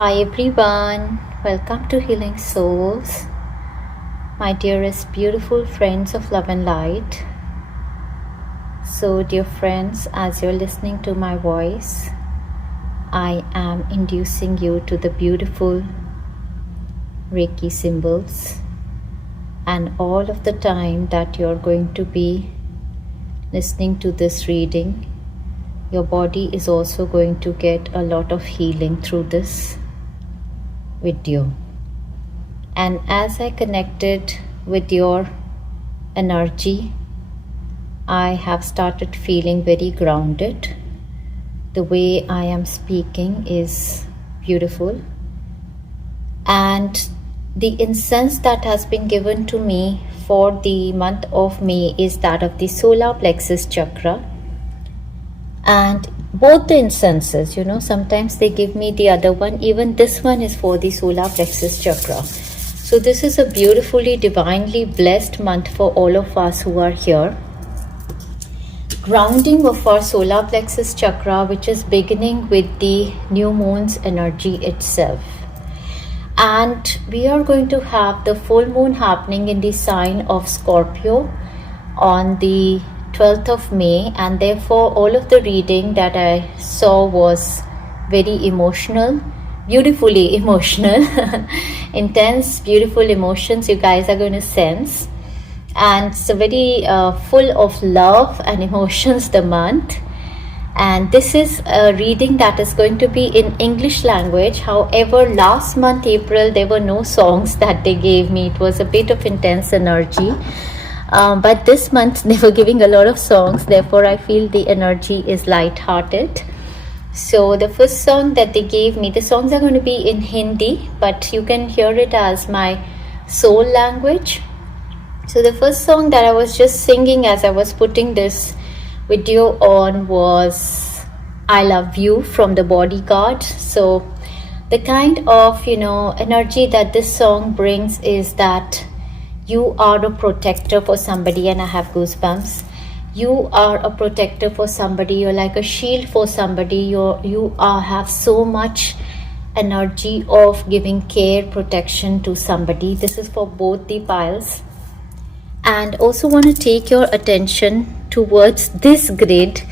Hi everyone, welcome to Healing Souls, my dearest beautiful friends of love and light. So, dear friends, as you're listening to my voice, I am inducing you to the beautiful Reiki symbols, and all of the time that you're going to be listening to this reading, your body is also going to get a lot of healing through this video. And as I connected with your energy, I have started feeling very grounded. The way I am speaking is beautiful, and the incense that has been given to me for the month of May is that of the solar plexus chakra. And both the incenses, sometimes they give me the other one. Even this one is for the solar plexus chakra. So this is a beautifully, divinely blessed month for all of us who are here. Grounding of our solar plexus chakra, which is beginning with the new moon's energy itself. And we are going to have the full moon happening in the sign of Scorpio on the 12th of May, and therefore all of the reading that I saw was very emotional, beautifully emotional, intense, beautiful emotions you guys are going to sense. And it's a very full of love and emotions the month. And this is a reading that is going to be in English language. However, last month, April, there were no songs that they gave me. It was a bit of intense energy. But this month they were giving a lot of songs, therefore I feel the energy is light-hearted. So the first song that they gave me, the songs are going to be in Hindi, but you can hear it as my soul language. So the first song that I was just singing as I was putting this video on was I Love You from The Bodyguard. So the kind of energy that this song brings is that you are a protector for somebody, and I have goosebumps. You are a protector for somebody. You're like a shield for somebody. You have so much energy of giving care, protection to somebody. This is for both the piles. And also want to take your attention towards this grid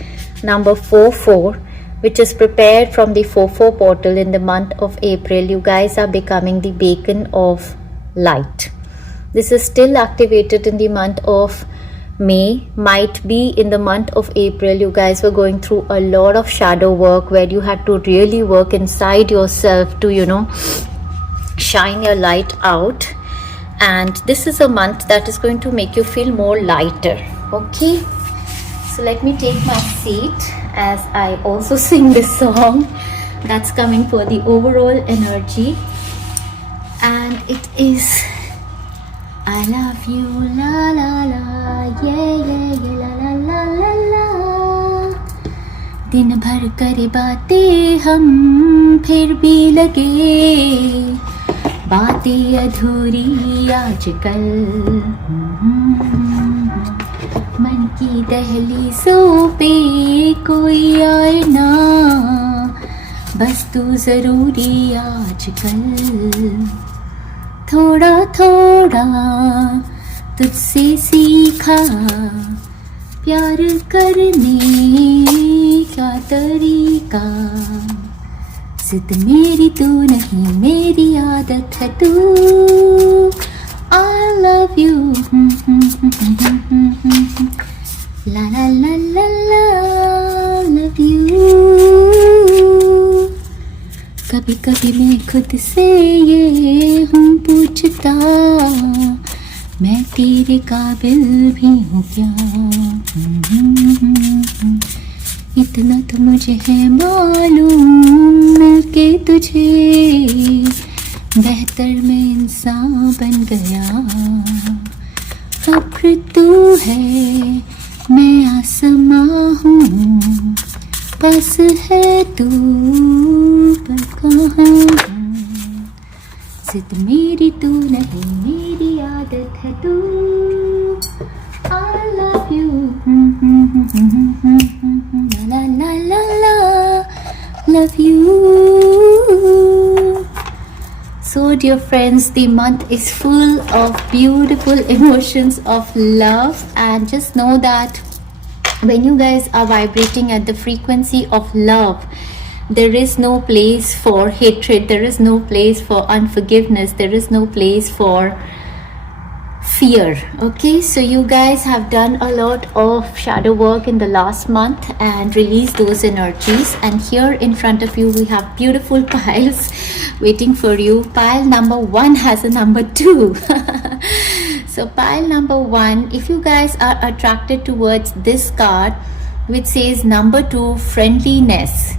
number 44, which is prepared from the 44 portal in the month of April. You guys are becoming the beacon of light. This is still activated in the month of May, might be in the month of April. You guys were going through a lot of shadow work where you had to really work inside yourself to, shine your light out. And this is a month that is going to make you feel more lighter. Okay, so let me take my seat as I also sing this song that's coming for the overall energy. And it is I love you, la la la, yeah, la la la la la. दिन भर करे बातें हम फिर भी लगे बातें अधूरी आजकल मन की दहलीज़ों पे कोई आए ना बस तू ज़रूरी आजकल थोड़ा थोड़ा तुझसे सीखा प्यार करने का तरीका जिद मेरी तू नहीं मेरी आदत है तू I love you la la la la la love you कभी कभी मैं खुद से ये हूँ पूछता मैं तेरे काबिल भी हूँ क्या इतना तो मुझे है मालूम मिलके तुझे बेहतर मैं इंसान बन गया अब्र तू है मैं आसमां हूँ बस है तू पर कहाँ जिद मेरी तू नहीं मेरी आदत है तू I love you la la la la love you dear friends, the month is full of beautiful emotions of love, and just know that when you guys are vibrating at the frequency of love, there is no place for hatred, there is no place for unforgiveness, there is no place for fear. Okay, so you guys have done a lot of shadow work in the last month and released those energies, and here in front of you we have beautiful piles waiting for you. Pile number 1 has a number 2. So pile number 1, if you guys are attracted towards this card which says number 2, friendliness,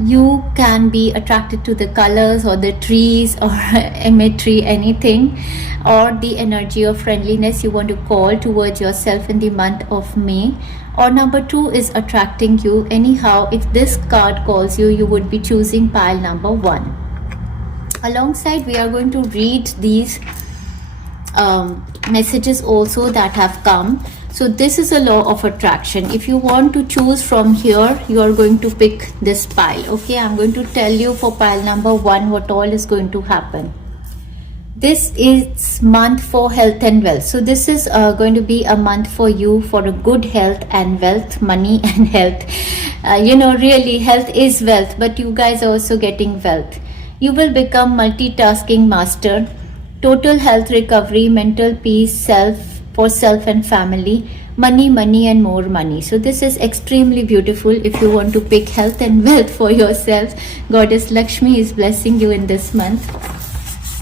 you can be attracted to the colors or the trees or imagery, anything, or the energy of friendliness you want to call towards yourself in the month of May, or number 2 is attracting you. Anyhow, if this card calls you, you would be choosing pile number 1. Alongside, we are going to read these messages also that have come. So this is a law of attraction. If you want to choose from here, you are going to pick this pile. Okay, I'm going to tell you for pile number 1 what all is going to happen. This is month for health and wealth. So this is going to be a month for you for a good health and wealth, money and health. Really health is wealth, but you guys are also getting wealth. You will become multitasking master, total health recovery, mental peace, for self and family, money and more money. So this is extremely beautiful if you want to pick health and wealth for yourself. Goddess Lakshmi is blessing you in this month.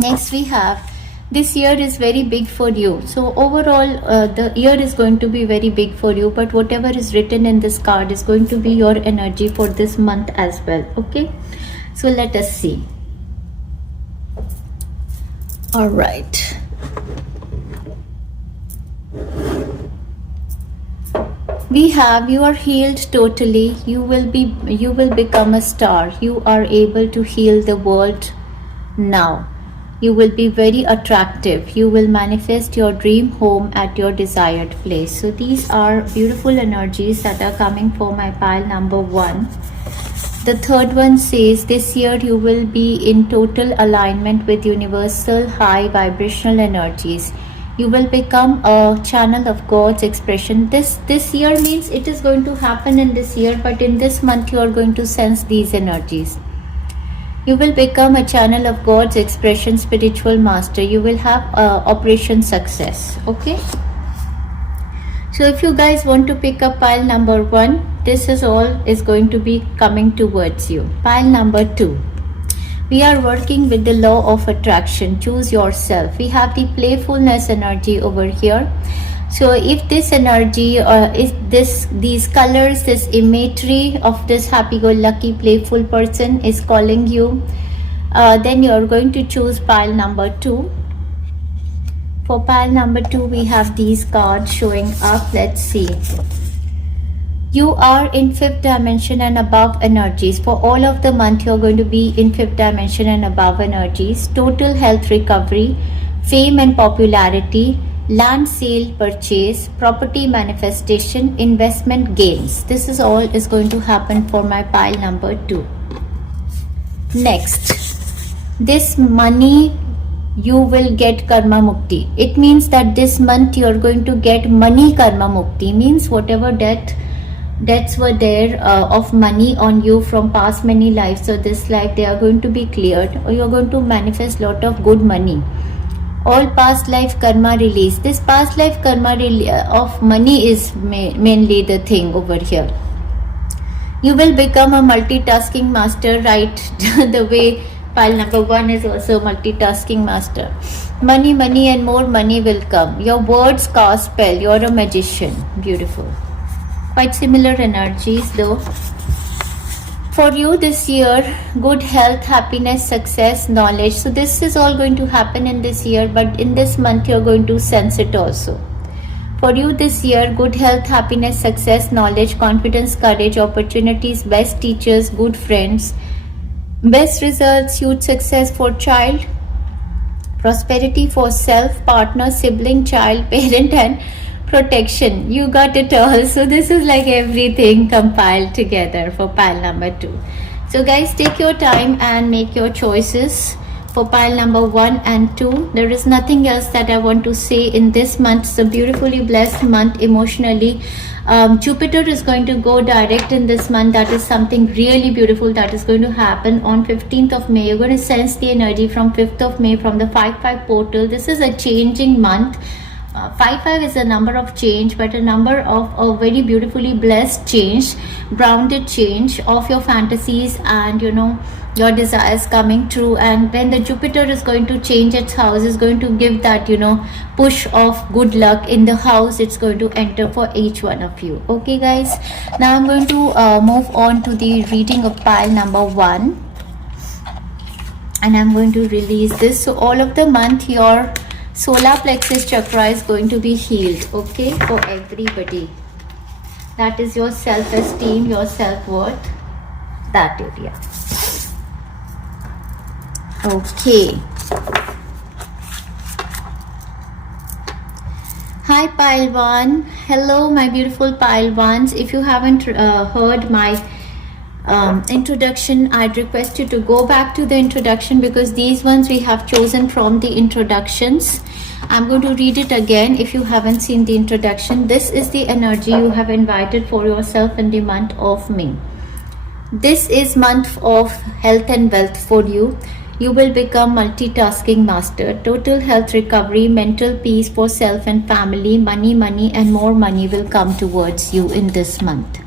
Next we have, this year is very big for you. So overall the year is going to be very big for you, but whatever is written in this card is going to be your energy for this month as well. Okay, so let us see. All right. We have, you are healed totally. You will become a star. You are able to heal the world now. You will be very attractive. You will manifest your dream home at your desired place. So these are beautiful energies that are coming for my pile number 1. The third one says, this year you will be in total alignment with universal high vibrational energies. You will become a channel of God's expression. This year means it is going to happen in this year, but in this month you are going to sense these energies. You will become a channel of God's expression, spiritual master. You will have operation success. Okay. So if you guys want to pick up pile number 1, this is all is going to be coming towards you. Pile number 2. We are working with the law of attraction. Choose yourself. We have the playfulness energy over here. So if this energy these colors, this imagery of this happy-go-lucky playful person is calling you, then you are going to choose pile number 2. For pile number 2, we have these cards showing up. Let's see. You are in 5th dimension and above energies. For all of the month, you're going to be in 5th dimension and above energies. Total health recovery, fame and popularity, land sale purchase, property manifestation, investment gains. This is all is going to happen for my pile number 2. Next, this money, you will get karma mukti. It means that this month you are going to get money karma mukti. Means whatever debts were there of money on you from past many lives, so this life they are going to be cleared, or you're going to manifest lot of good money. All past life karma release. This past life karma of money is mainly the thing over here. You will become a multitasking master, right? The way pile number 1 is also multitasking master. Money and more money will come. Your words cast spell. You're a magician. Beautiful. Quite similar energies though. For you this year, good health, happiness, success, knowledge. So this is all going to happen in this year, but in this month you're going to sense it also. For you this year, good health, happiness, success, knowledge, confidence, courage, opportunities, best teachers, good friends, best results, huge success for child, prosperity for self, partner, sibling, child, parent and protection. You got it all. So this is like everything compiled together for pile number 2. So guys, take your time and make your choices for pile number 1 and 2. There is nothing else that I want to say in this month. It's a beautifully blessed month emotionally. Jupiter is going to go direct in this month. That is something really beautiful that is going to happen on 15th of May. You're going to sense the energy from 5th of May from the 5-5 portal. This is a changing month. 5-5 is a number of change, but a number of a very beautifully blessed change, grounded change of your fantasies and your desires coming true. And when the Jupiter is going to change its house, is going to give that push of good luck in the house it's going to enter for each one of you. Okay guys, now I'm going to move on to the reading of pile number 1, and I'm going to release this. So all of the month your solar plexus chakra is going to be healed, okay, for everybody. That is your self-esteem, your self-worth, that area. Okay. Hi pile 1. Hello my beautiful pile 1s. If you haven't heard my introduction, I'd request you to go back to the introduction, because these ones we have chosen from the introductions. I'm going to read it again if you haven't seen the introduction. This is the energy you have invited for yourself in the month of May. This is month of health and wealth for you. You will become multitasking master. Total health recovery, mental peace for self and family, money and more money will come towards you in this month.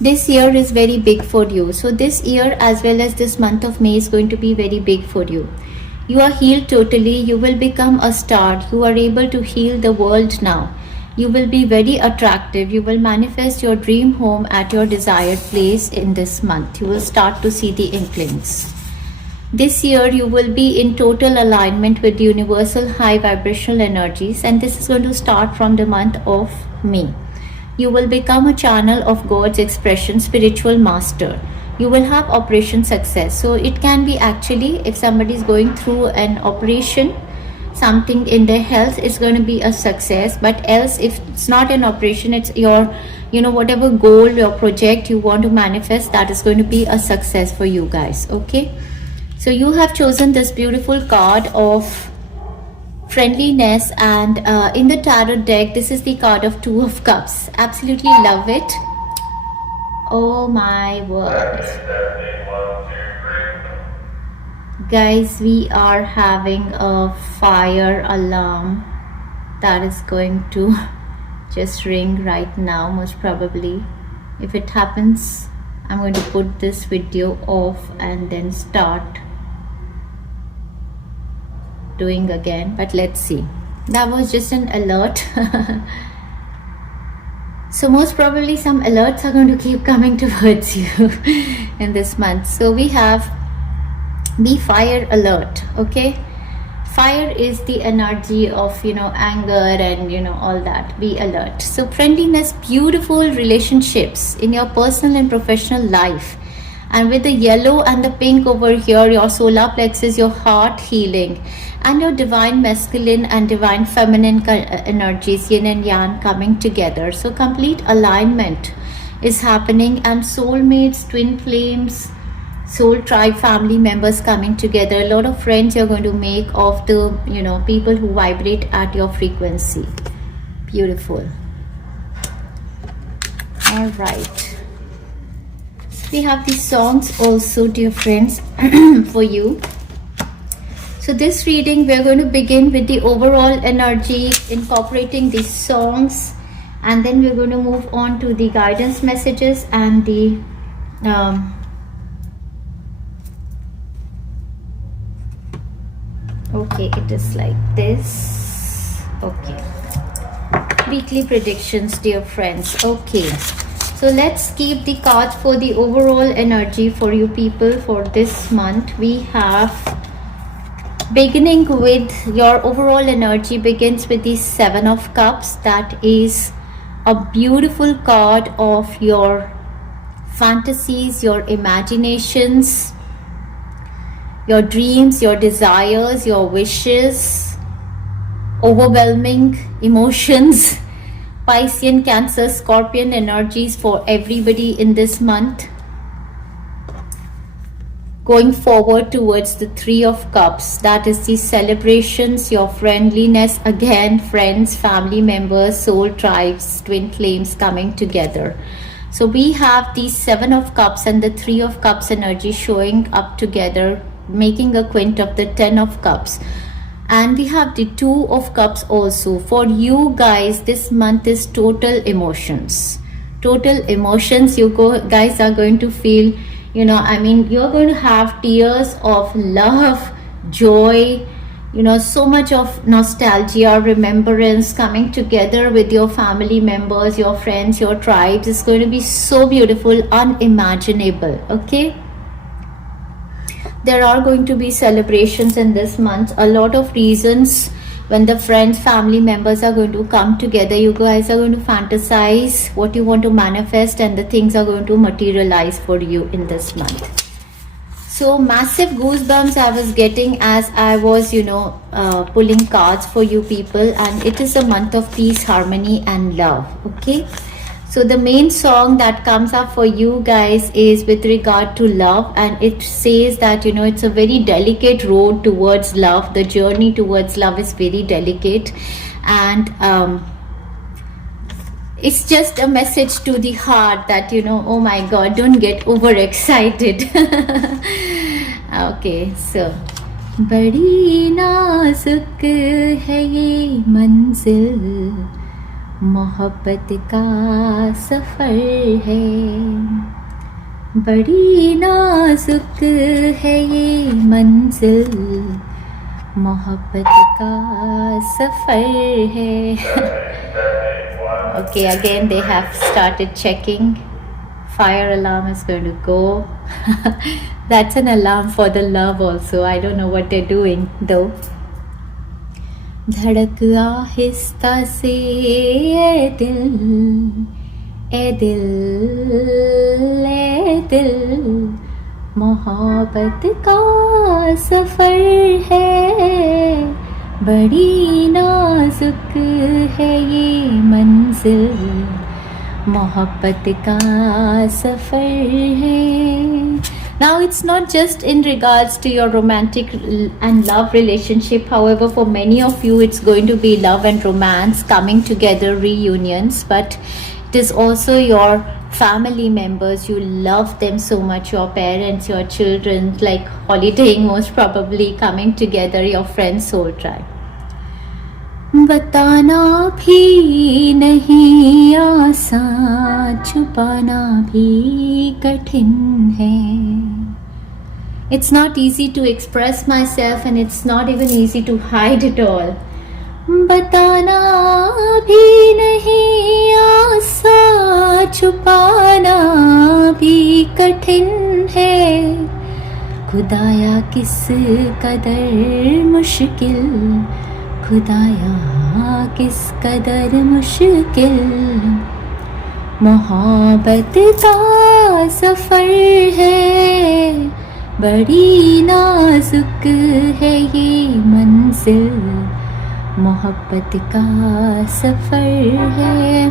This year is very big for you. So this year as well as this month of May is going to be very big for you. You are healed totally. You will become a star. You are able to heal the world now. You will be very attractive. You will manifest your dream home at your desired place in this month. You will start to see the inklings. This year you will be in total alignment with universal high vibrational energies, and this is going to start from the month of May. You will become a channel of God's expression, spiritual master. You will have operation success. So it can be actually, if somebody is going through an operation, something in their health is going to be a success. But else, if it's not an operation, it's your whatever goal, your project you want to manifest, that is going to be a success for you guys. Okay, so you have chosen this beautiful card of friendliness, and in the tarot deck this is the card of 2 of Cups. Absolutely love it. Oh my word. Guys, we are having a fire alarm that is going to just ring right now, most probably. If it happens, I'm going to put this video off and then start doing again, but let's see. That was just an alert. So most probably some alerts are going to keep coming towards you in this month. So we have the fire alert. Okay, fire is the energy of anger and all that. Be alert. So friendliness, beautiful relationships in your personal and professional life. And with the yellow and the pink over here, your solar plexus, your heart healing, and your divine masculine and divine feminine energies, yin and yang, coming together. So complete alignment is happening, and soulmates, twin flames, soul tribe family members coming together. A lot of friends you're going to make of the people who vibrate at your frequency. Beautiful. All right, we have these songs also, dear friends, for you. So this reading, we're going to begin with the overall energy, incorporating these songs, and then we're going to move on to the guidance messages and the okay, it is like this. Okay, weekly predictions, dear friends. Okay, so let's keep the cards for the overall energy for you people for this month. We have, beginning with your overall energy, begins with the 7 of Cups. That is a beautiful card of your fantasies, your imaginations, your dreams, your desires, your wishes, overwhelming emotions. Piscean, Cancer, Scorpion energies for everybody in this month. going forward towards the Three of Cups. That is the celebrations, your friendliness, again, friends, family members, soul tribes, twin flames coming together. So we have the Seven of Cups and the Three of Cups energy showing up together, making a quint of the Ten of Cups. And we have the Two of Cups also. For you guys, this month is total emotions. Total emotions. Guys are going to feel, you're going to have tears of love, joy, so much of nostalgia, remembrance coming together with your family members, your friends, your tribes. It's going to be so beautiful, unimaginable. Okay. There are going to be celebrations in this month. A lot of reasons when the friends, family members are going to come together. You guys are going to fantasize what you want to manifest, and the things are going to materialize for you in this month. So massive goosebumps I was getting as I was, pulling cards for you people. And it is a month of peace, harmony and love. Okay. So the main song that comes up for you guys is with regard to love, and it says that it's a very delicate road towards love. The journey towards love is very delicate, and it's just a message to the heart that oh my God, don't get overexcited. Okay, so बड़ी नाजुक है ये मंजिल, मोहब्बत का सफ़र है, बड़ी नाजुक है ये मंजिल, मोहब्बत का सफ़र है. Okay, again they have started checking. Fire alarm is going to go. That's an alarm for the love also. I don't know what they're doing though. धड़क आहिस्ता से ए दिल, ए दिल, ए दिल, मोहब्बत का सफ़र है, बड़ी नाजुक है ये मंजिल, मोहब्बत का सफ़र है. Now it's not just in regards to your romantic and love relationship. However, for many of you it's going to be love and romance coming together, reunions, but it is also your family members. You love them so much, your parents, your children, like holidaying most probably, coming together, your friends, soul tribe. बताना भी नहीं आसान, छुपाना भी कठिन है. It's not easy to express myself, and it's not even easy to hide it all. बताना भी नहीं आसान, छुपाना भी कठिन है. खुदाया किस कदर मुश्किल, खुदाया किस कदर मुश्किल, मोहब्बत का सफ़र है, बड़ी नाजुक है ये मंजिल, मोहब्बत का सफ़र है.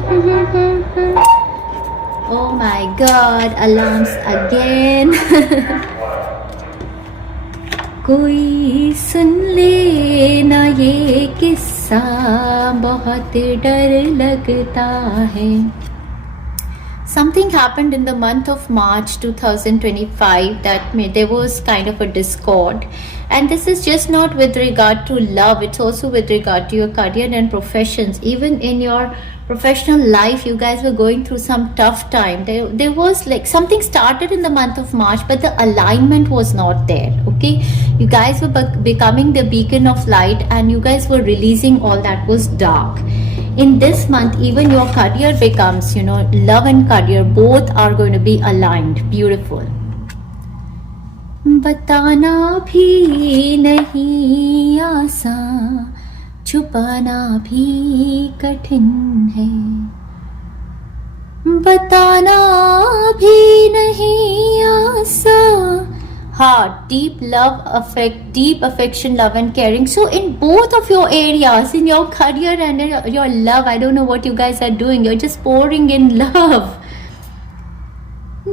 Oh my God, alarms again. कोई सुन ले ना ये किस्सा, बहुत डर लगता है. Something happened in the month of March 2025 that there was kind of a discord, and this is just not with regard to love, it's also with regard to your career and professions. Even in your professional life, you guys were going through some tough time. There was like something started in the month of March, but the alignment was not there. Okay, you guys were becoming the beacon of light, and you guys were releasing all that was dark. In this month, even your career becomes, love and career both are going to be aligned. Beautiful. बताना भी नहीं आसान, छुपाना भी कठिन है. बताना भी नहीं आसान. Heart, deep love, deep affection, love and caring. So in both of your areas, in your career and in your love, I don't know what you guys are doing. You're just pouring in love.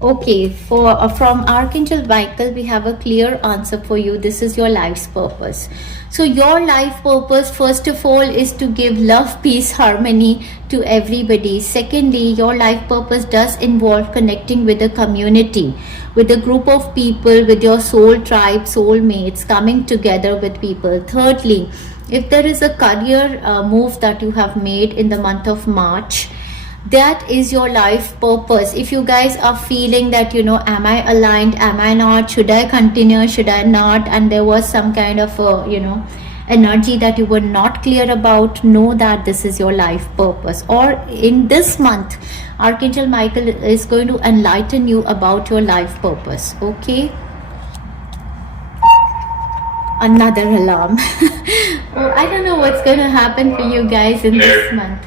Okay, for from Archangel Michael, we have a clear answer for you. This is your life's purpose. So your life purpose, first of all, is to give love, peace, harmony to everybody. Secondly, your life purpose does involve connecting with a community, with a group of people, with your soul tribe, soul mates, coming together with people. Thirdly, if there is a career move that you have made in the month of March, that is your life purpose. If you guys are feeling that, am I aligned, am I not, should I continue, should I not, and there was some kind of energy that you were not clear about, know that this is your life purpose. Or in this month, Archangel Michael is going to enlighten you about your life purpose. Okay, another alarm. Oh, I don't know what's going to happen for you guys in this month.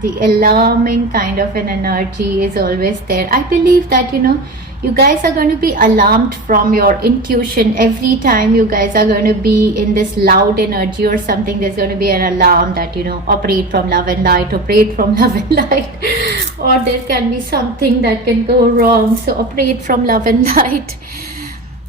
The alarming kind of an energy is always there. I believe that you guys are going to be alarmed from your intuition. Every time you guys are going to be in this loud energy or something, there's going to be an alarm that operate from love and light, operate from love and light. Or there can be something that can go wrong, so operate from love and light.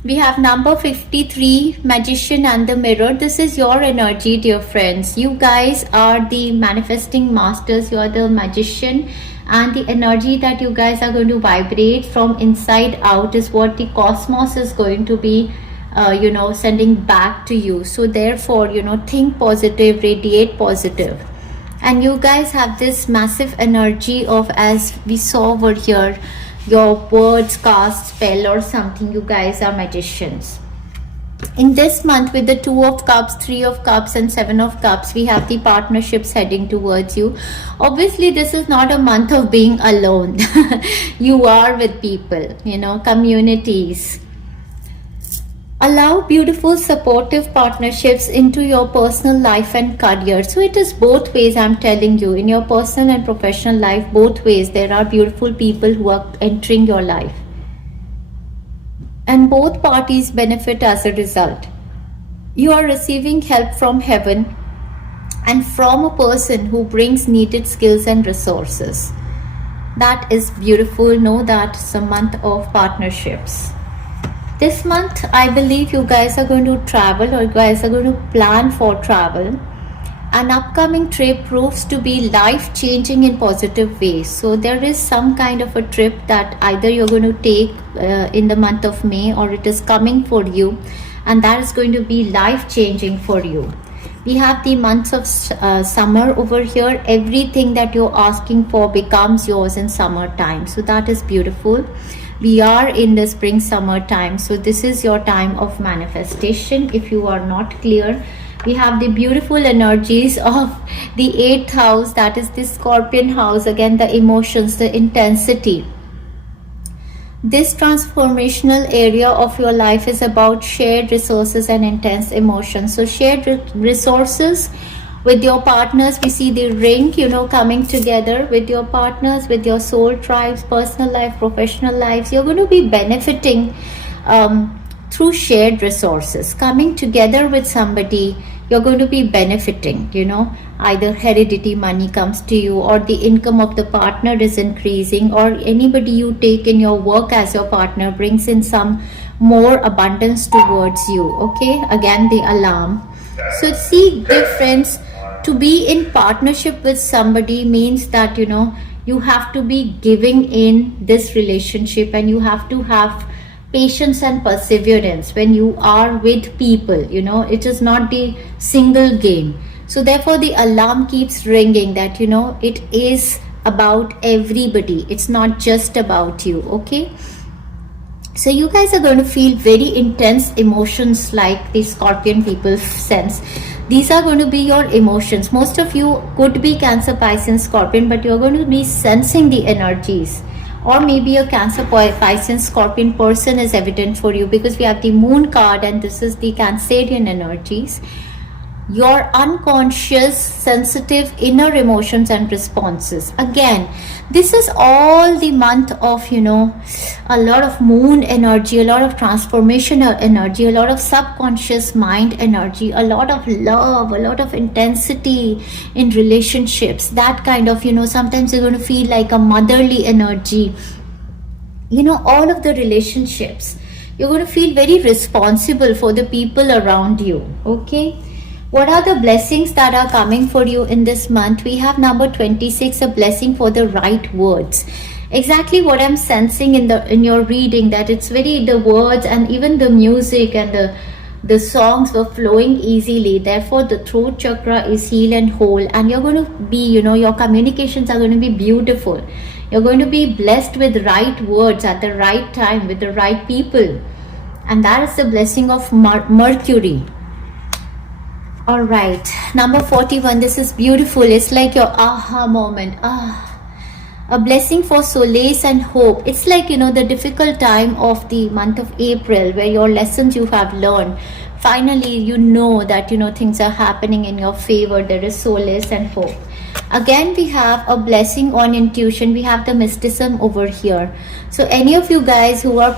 We have number 53, Magician and the Mirror. This is your energy, dear friends. You guys are the manifesting masters. You are the magician, and the energy that you guys are going to vibrate from inside out is what the cosmos is going to be sending back to you. So therefore, think positive, radiate positive. And you guys have this massive energy of, as we saw over here, your words cast spell or something. You guys are magicians. In this month, with the 2 of Cups, 3 of Cups and 7 of Cups, we have the partnerships heading towards you. Obviously, this is not a month of being alone. You are with people, communities. Allow beautiful supportive partnerships into your personal life and career. So it is both ways, I'm telling you. In your personal and professional life, both ways, there are beautiful people who are entering your life. And both parties benefit as a result. You are receiving help from heaven and from a person who brings needed skills and resources. That is beautiful. Know that it's a month of partnerships. This month, I believe you guys are going to travel, or you guys are going to plan for travel. An upcoming trip proves to be life-changing in positive ways. So there is some kind of a trip that either you're going to take in the month of May, or it is coming for you, and that is going to be life-changing for you. We have the months of summer over here. Everything that you're asking for becomes yours in summertime. So that is beautiful. We are in the spring summer time, so this is your time of manifestation. If you are not clear, we have the beautiful energies of the 8th house, that is the Scorpion house. Again, the emotions, the intensity. This transformational area of your life is about shared resources and intense emotions. So shared resources with your partners. We see the ring, coming together with your partners, with your soul tribes, personal life, professional lives. You're going to be benefiting through shared resources. Coming together with somebody, you're going to be benefiting, either heredity money comes to you, or the income of the partner is increasing, or anybody you take in your work as your partner brings in some more abundance towards you. Okay, again the alarm. So see, dear friends, to be in partnership with somebody means that you have to be giving in this relationship, and you have to have patience and perseverance when you are with people. It is not the single game. So therefore the alarm keeps ringing that it is about everybody, it's not just about you. Okay, so you guys are going to feel very intense emotions, like the Scorpion people sense. These are going to be your emotions. Most of you could be Cancer, Pisces, Scorpion, but you're going to be sensing the energies. Or maybe a Cancer, Pisces, Scorpion person is evident for you, because we have the Moon card, and this is the Cancerian energies. Your unconscious, sensitive inner emotions and responses. Again, this is all the month of a lot of moon energy, a lot of transformational energy, a lot of subconscious mind energy, a lot of love, a lot of intensity in relationships. That kind of sometimes you're going to feel like a motherly energy. all of the relationships. You're going to feel very responsible for the people around you. Okay, what are the blessings that are coming for you in this month? We have number 26, a blessing for the right words. Exactly what I'm sensing in your reading, that it's very, the words and even the music and the songs were flowing easily. Therefore the throat chakra is healed and whole, and you're going to be, your communications are going to be beautiful. You're going to be blessed with right words at the right time with the right people, and that is the blessing of Mercury. All right, number 41, this is beautiful. It's like your aha moment. A blessing for solace and hope. It's like, the difficult time of the month of April, where your lessons you have learned, finally you know that things are happening in your favor. There is solace and hope. Again, we have a blessing on intuition. We have the mysticism over here. So any of you guys who are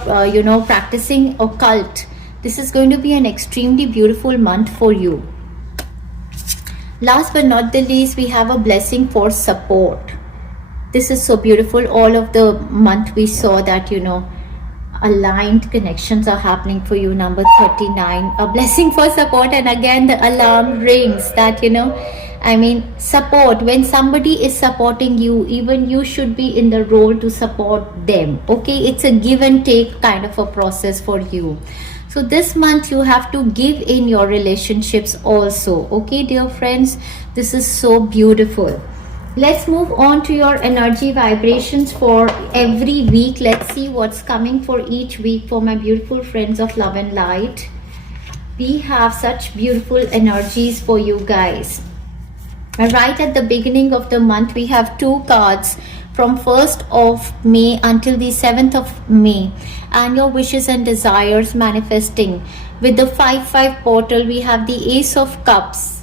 practicing occult, this is going to be an extremely beautiful month for you. Last but not the least, we have a blessing for support. This is so beautiful. All of the month we saw that aligned connections are happening for you. Number 39, a blessing for support. And again the alarm rings that support. When somebody is supporting you, even you should be in the role to support them. Okay, it's a give and take kind of a process for you. So this month you have to give in your relationships also. Okay, dear friends, this is so beautiful. Let's move on to your energy vibrations for every week. Let's see what's coming for each week for my beautiful friends of love and light. We have such beautiful energies for you guys. Right at the beginning of the month, we have 2 cards from 1st of May until the 7th of May, and your wishes and desires manifesting. With the 5-5 portal, we have the Ace of Cups.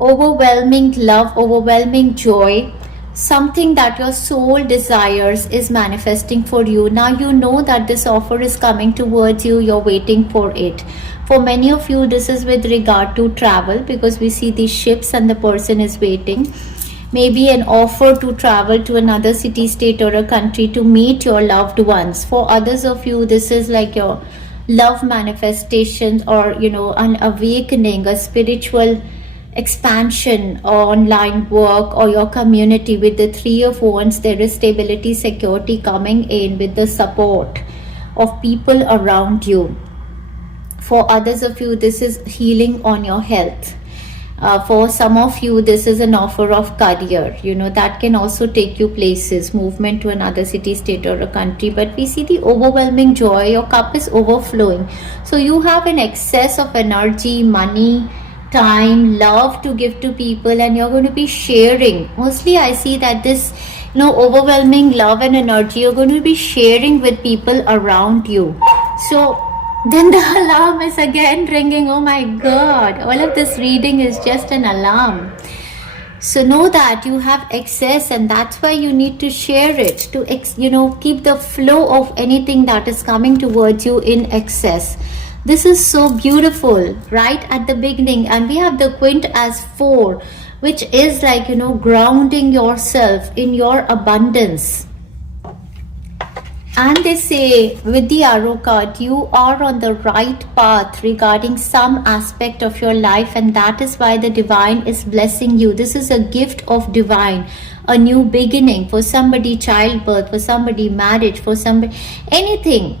Overwhelming love, overwhelming joy, something that your soul desires is manifesting for you. Now you know that this offer is coming towards you. You're waiting for it. For many of you, this is with regard to travel, because we see these ships and the person is waiting. Maybe an offer to travel to another city, state, or a country to meet your loved ones. For others of you, this is like your love manifestations, or an awakening, a spiritual expansion, online work, or your community. With the 3 of Wands, there is stability, security coming in with the support of people around you. For others of you, this is healing on your health. For some of you, this is an offer of career, that can also take you places, movement to another city, state, or a country. But we see the overwhelming joy. Your cup is overflowing. So you have an excess of energy, money, time, love to give to people, and you're going to be sharing. Mostly I see that this overwhelming love and energy you're going to be sharing with people around you. So then the alarm is again ringing. Oh my god, all of this reading is just an alarm. So know that you have excess, and that's why you need to share it to keep the flow of anything that is coming towards you in excess. This is so beautiful right at the beginning. And we have the Quint as 4, which is like grounding yourself in your abundance. And they say with the arrow card, you are on the right path regarding some aspect of your life, and that is why the divine is blessing you. This is a gift of divine, a new beginning. For somebody, childbirth. For somebody, marriage. For somebody, anything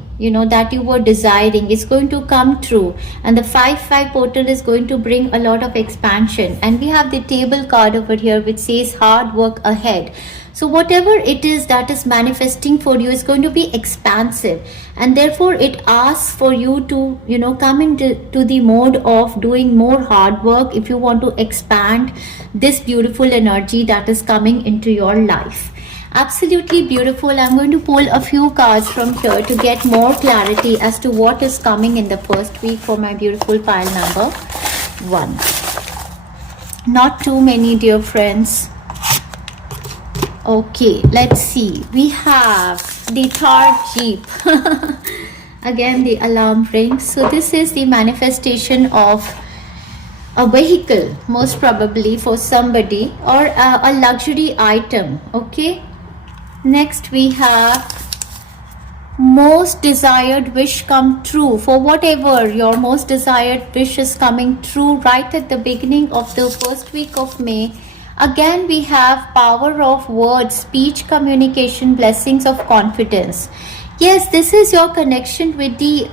that you were desiring is going to come true. And the 5-5 portal is going to bring a lot of expansion. And we have the table card over here, which says hard work ahead. So whatever it is that is manifesting for you is going to be expansive, and therefore it asks for you to come into the mode of doing more hard work if you want to expand this beautiful energy that is coming into your life. Absolutely beautiful. I'm going to pull a few cards from here to get more clarity as to what is coming in the first week for my beautiful pile number 1. Not too many, dear friends. Okay, let's see. We have the Thar Jeep. Again, the alarm rings. So this is the manifestation of a vehicle, most probably for somebody, or a luxury item. Okay. Next we have most desired wish come true. For whatever your most desired wish is coming true right at the beginning of the first week of May. Again, we have power of words, speech, communication, blessings of confidence. Yes, this is your connection with the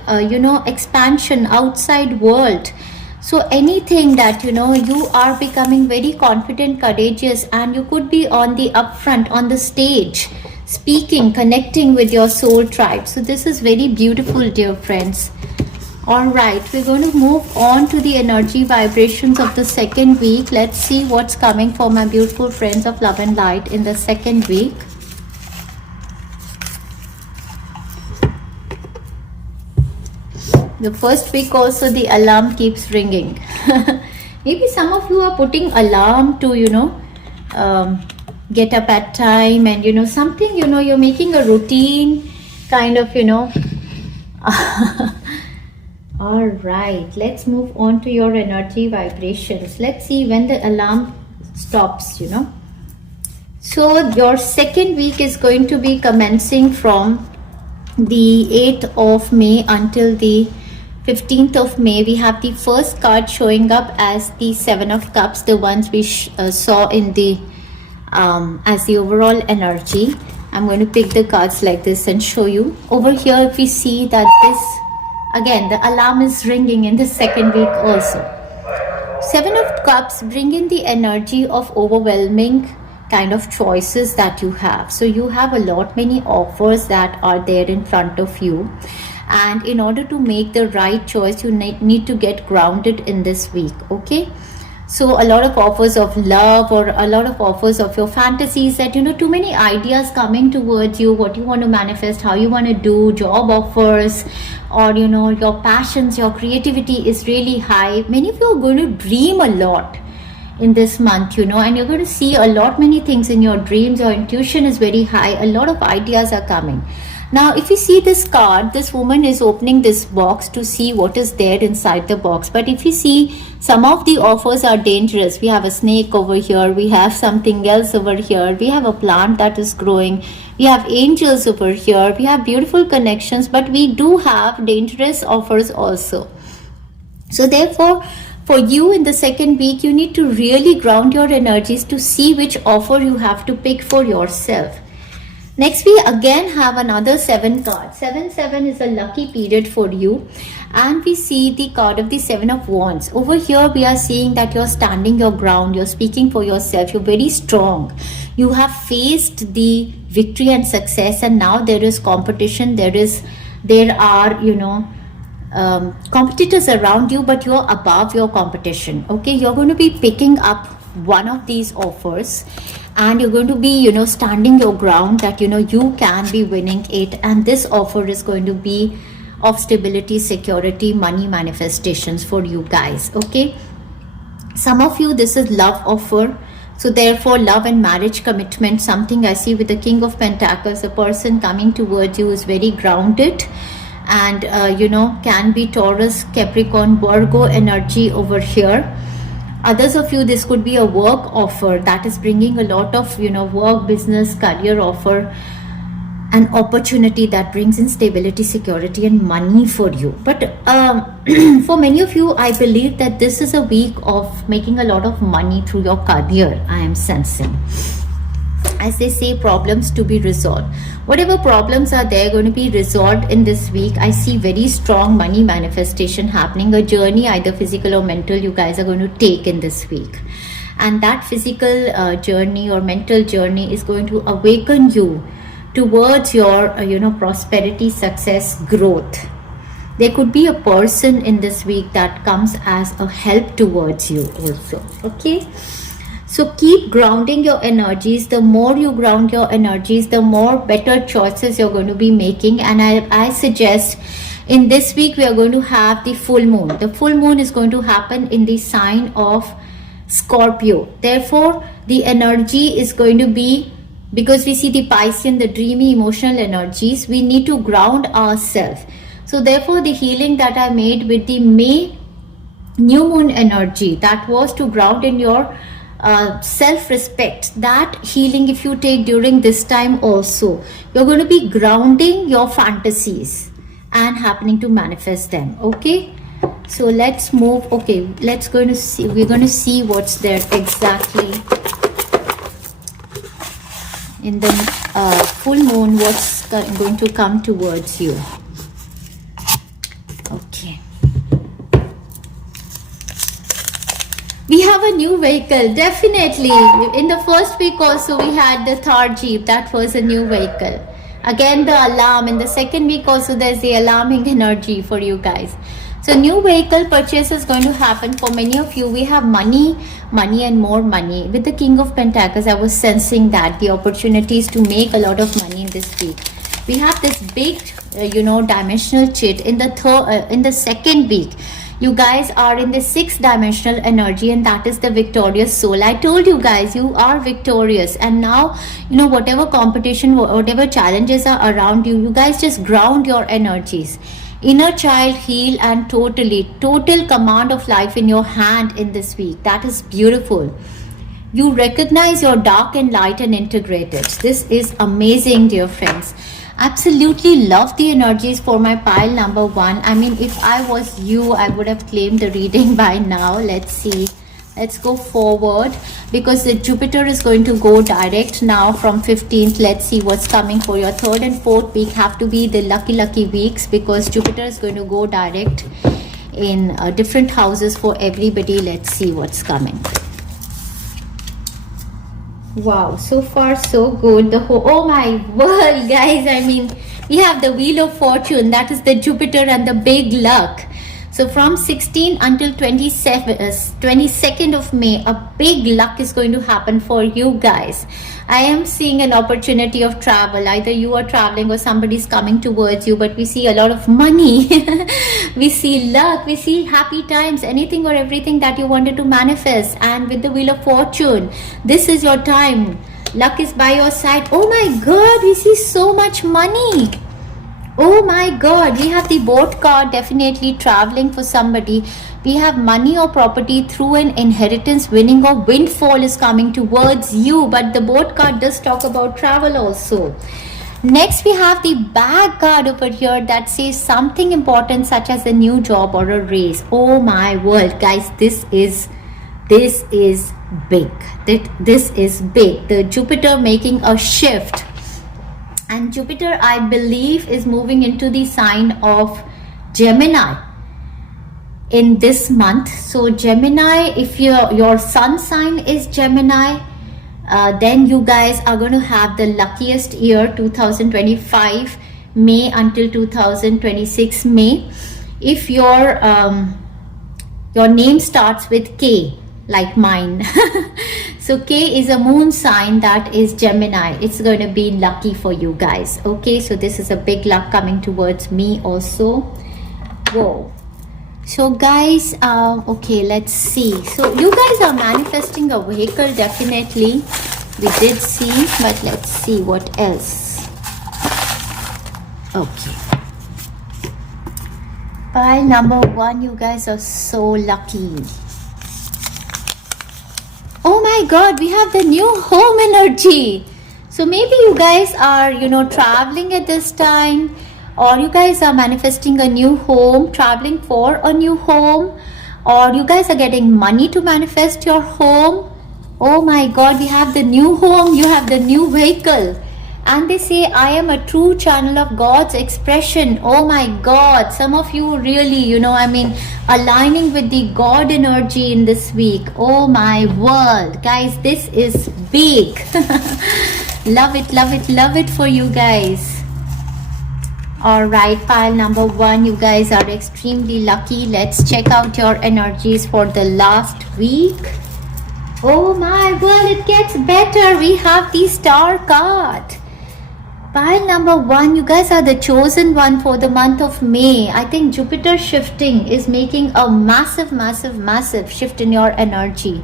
expansion outside world. So anything that you are becoming very confident, courageous, and you could be on the upfront, on the stage, speaking, connecting with your soul tribe. So this is very beautiful, dear friends. All right, we're going to move on to the energy vibrations of the second week. Let's see what's coming for my beautiful friends of love and light in the second week. The first week also the alarm keeps ringing. Maybe some of you are putting alarm to get up at time, and something, you're making a routine kind of. All right, let's move on to your energy vibrations. Let's see when the alarm stops. So your second week is going to be commencing from the 8th of May until the 15th of May. We have the first card showing up as the Seven of Cups, the ones we saw in the as the overall energy. I'm going to pick the cards like this and show you. Over here, if we see that this, again, the alarm is ringing in the second week also. Seven of Cups bring in the energy of overwhelming kind of choices that you have. So you have many offers that are there in front of you. And in order to make the right choice, you need to get grounded in this week, okay? So a lot of offers of love, or a lot of offers of your fantasies, that too many ideas coming towards you, what you want to manifest, how you want to do, job offers, or your passions, your creativity is really high. Many of you are going to dream a lot in this month, and you're going to see many things in your dreams. Your intuition is very high. A lot of ideas are coming. Now, if you see this card, this woman is opening this box to see what is there inside the box. But if you see, some of the offers are dangerous. We have a snake over here. We have something else over here. We have a plant that is growing. We have angels over here. We have beautiful connections, but we do have dangerous offers also. So therefore, for you in the second week, you need to really ground your energies to see which offer you have to pick for yourself. Next, we again have another 7 card. 7 is a lucky period for you. And we see the card of the 7 of Wands. Over here, we are seeing that you're standing your ground. You're speaking for yourself. You're very strong. You have faced the victory and success. And now there is competition. There are, competitors around you, but you're above your competition. Okay, you're going to be picking up one of these offers. And you're going to be, standing your ground that, you can be winning it. And this offer is going to be of stability, security, money manifestations for you guys. Okay. Some of you, this is love offer. So therefore, love and marriage commitment, something I see with the King of Pentacles, a person coming towards you is very grounded. And, can be Taurus, Capricorn, Virgo energy over here. Others of you, this could be a work offer that is bringing a lot of, work, business, career offer, an opportunity that brings in stability, security, and money for you. But for many of you, I believe that this is a week of making a lot of money through your career, I am sensing. As they say, problems to be resolved. Whatever problems are there going to be resolved in this week. I see very strong money manifestation happening. A journey, either physical or mental, you guys are going to take in this week. And that physical journey or mental journey is going to awaken you towards your, prosperity, success, growth. There could be a person in this week that comes as a help towards you also. Okay. So keep grounding your energies. The more you ground your energies, the more better choices you're going to be making. And I suggest in this week, we are going to have the full moon. The full moon is going to happen in the sign of Scorpio. Therefore, the energy is going to be, because we see the Piscean, the dreamy emotional energies, we need to ground ourselves. So therefore, the healing that I made with the May new moon energy, that was to ground in your self-respect, that healing if you take during this time also, you're going to be grounding your fantasies and happening to manifest them. Okay, so let's move. Okay, we're going to see what's there exactly in the full moon, what's going to come towards you. Okay, we have a new vehicle, definitely. In the first week also we had the Thar Jeep, that was a new vehicle. Again the alarm, in the second week also there's the alarming energy for you guys. So new vehicle purchase is going to happen for many of you. We have money and more money. With the King of Pentacles, I was sensing that the opportunities to make a lot of money in this week. We have this big, dimensional chit in the second week. You guys are in the sixth dimensional energy, and that is the victorious soul. I told you guys, you are victorious, and now, whatever competition, whatever challenges are around you, you guys just ground your energies. Inner child heal and total command of life in your hand in this week. That is beautiful. You recognize your dark and light and integrate it. This is amazing, dear friends. Absolutely love the energies for my pile number 1. I mean, if I was you, I would have claimed the reading by now. Let's see. Let's go forward, because the Jupiter is going to go direct now from 15th. Let's see what's coming for your third and fourth week. Have to be the lucky weeks, because Jupiter is going to go direct in different houses for everybody. Let's see what's coming. Wow, so far so good. Oh my word, guys, I mean, we have the Wheel of Fortune, that is the Jupiter and the big luck. So from 16 until 22nd of May, a big luck is going to happen for you guys. I am seeing an opportunity of travel. Either you are traveling or somebody's coming towards you, but we see a lot of money. We see luck, we see happy times, anything or everything that you wanted to manifest. And with the Wheel of Fortune, this is your time. Luck is by your side. Oh my God, we see so much money. Oh my God, we have the boat card, definitely traveling for somebody. We have money or property through an inheritance, winning or windfall is coming towards you. But the boat card does talk about travel also. Next, we have the bag card over here that says something important, such as a new job or a raise. Oh my word, guys, this is big. This is big. The Jupiter making a shift. And Jupiter, I believe, is moving into the sign of Gemini in this month. So Gemini, if your sun sign is Gemini, then you guys are going to have the luckiest year, 2025 May until 2026 May. If your name starts with K, like mine. So K is a moon sign, that is Gemini. It's going to be lucky for you guys. Okay, so this is a big luck coming towards me also. Whoa. So guys, okay, let's see. So you guys are manifesting a vehicle, definitely. We did see, but let's see what else. Okay. Pile number 1, you guys are so lucky. Oh my God, we have the new home energy. So maybe you guys are, traveling at this time, or you guys are manifesting a new home, traveling for a new home, or you guys are getting money to manifest your home. Oh my God, we have the new home, you have the new vehicle. And they say, I am a true channel of God's expression. Oh my God, some of you really, aligning with the God energy in this week. Oh my word, guys, this is big. Love it, love it, love it for you guys. All right, pile number 1, you guys are extremely lucky. Let's check out your energies for the last week. Oh my word, it gets better. We have the Star card. Pile number 1, you guys are the chosen one for the month of May. I think Jupiter shifting is making a massive shift in your energy.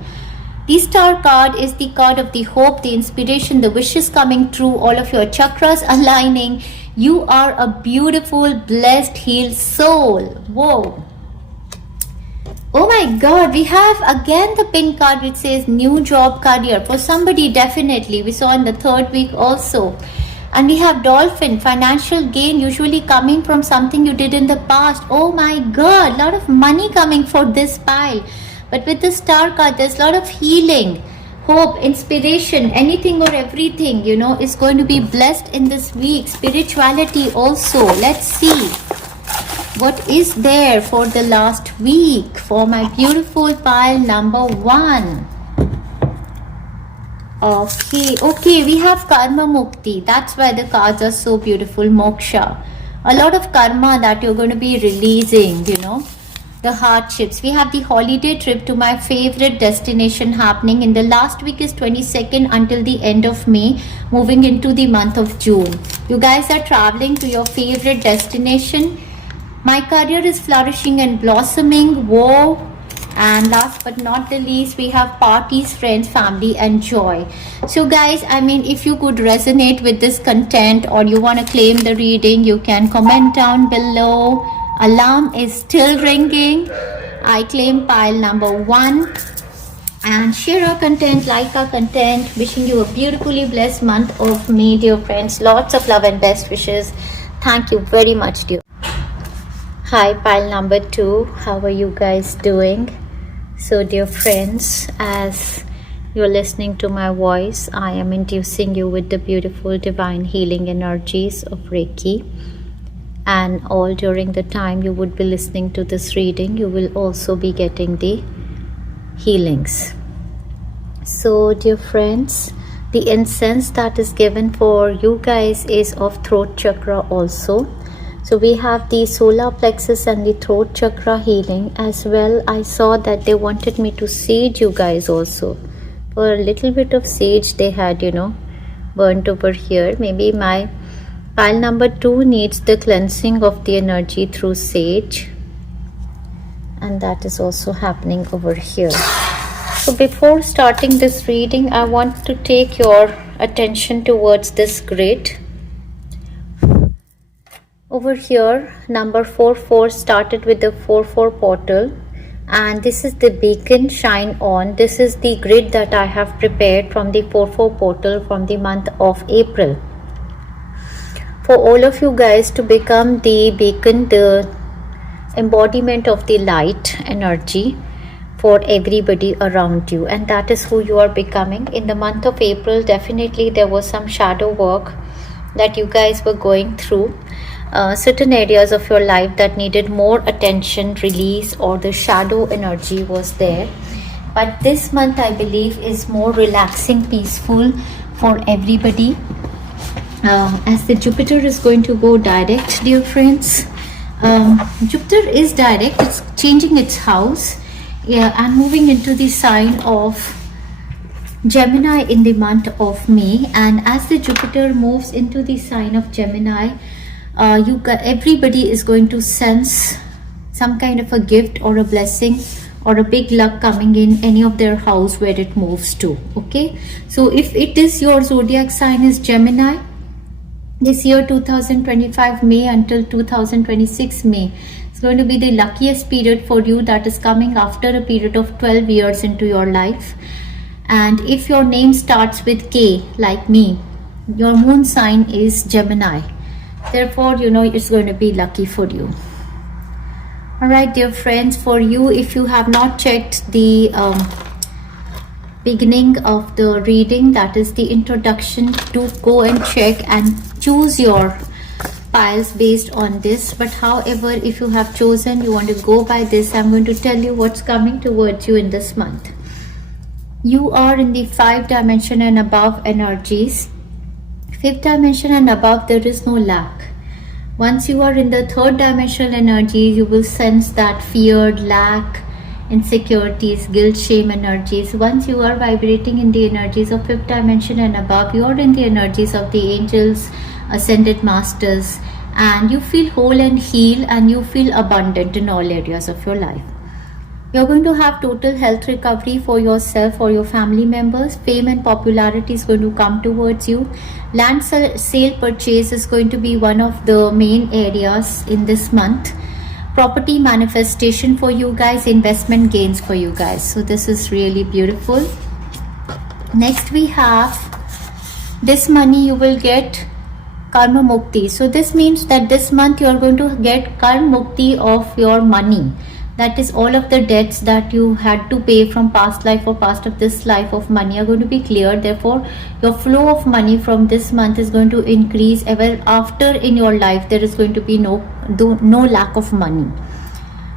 The Star card is the card of the hope, the inspiration, the wishes coming true, all of your chakras aligning. You are a beautiful, blessed, healed soul. Whoa. Oh my god, we have again the pin card which says new job career. For somebody, definitely. We saw in the third week also. And we have dolphin, financial gain usually coming from something you did in the past. Oh my god, lot of money coming for this pile. But with the star card, there's a lot of healing, hope, inspiration, anything or everything, is going to be blessed in this week. Spirituality also. Let's see what is there for the last week for my beautiful pile number 1. Okay, we have karma mukti. That's why the cards are so beautiful. Moksha, a lot of karma that you're going to be releasing, the hardships. We have the holiday trip to my favorite destination happening in the last week is 22nd until the end of May, moving into the month of June. You guys are traveling to your favorite destination. My career is flourishing and blossoming. Whoa. And last but not the least, we have parties, friends, family, and joy. So guys, if you could resonate with this content or you want to claim the reading, you can comment down below. Alarm is still ringing. I claim pile number 1. And share our content, like our content. Wishing you a beautifully blessed month of May, dear friends. Lots of love and best wishes. Thank you very much, dear. Hi, pile number 2. How are you guys doing? So, dear friends, as you're listening to my voice, I am inducing you with the beautiful divine healing energies of Reiki. And all during the time you would be listening to this reading, you will also be getting the healings. So, dear friends, the incense that is given for you guys is of throat chakra also. So we have the solar plexus and the throat chakra healing as well. I saw that they wanted me to sage you guys also. For a little bit of sage they had, burnt over here. Maybe my pile number 2 needs the cleansing of the energy through sage. And that is also happening over here. So before starting this reading, I want to take your attention towards this grid. Over here, number 44 started with the 44 portal, and this is the beacon shine on. This is the grid that I have prepared from the 44 portal from the month of April. For all of you guys to become the beacon, the embodiment of the light energy for everybody around you, and that is who you are becoming. In the month of April, definitely there was some shadow work that you guys were going through. Certain areas of your life that needed more attention, release, or the shadow energy was there. But this month, I believe, is more relaxing, peaceful for everybody. As the Jupiter is going to go direct, dear friends. Jupiter is direct, it's changing its house, and moving into the sign of Gemini in the month of May. And as the Jupiter moves into the sign of Gemini, everybody is going to sense some kind of a gift or a blessing or a big luck coming in any of their house where it moves to. Okay, so if it is your zodiac sign is Gemini, this year 2025 May until 2026 May, it's going to be the luckiest period for you, that is coming after a period of 12 years into your life. And if your name starts with K like me, your moon sign is Gemini. Therefore, it's going to be lucky for you. Alright, dear friends, for you, if you have not checked the beginning of the reading, that is the introduction, to go and check and choose your piles based on this. But however, if you have chosen, you want to go by this, I'm going to tell you what's coming towards you in this month. You are in the 5th dimension and above energies. 5th dimension and above, there is no lack. Once you are in the 3rd dimensional energy, you will sense that fear, lack, insecurities, guilt, shame energies. Once you are vibrating in the energies of 5th dimension and above, you are in the energies of the angels, ascended masters, and you feel whole and healed, and you feel abundant in all areas of your life. You're going to have total health recovery for yourself or your family members. Fame and popularity is going to come towards you. Land sale purchase is going to be one of the main areas in this month. property manifestation for you guys, investment gains for you guys. So this is really beautiful. Next we have, this money you will get karma mukti. So this means that this month you are going to get karma mukti of your money. That is, all of the debts that you had to pay from past life or past of this life of money are going to be cleared. Therefore, your flow of money from this month is going to increase. Ever after in your life, there is going to be no lack of money.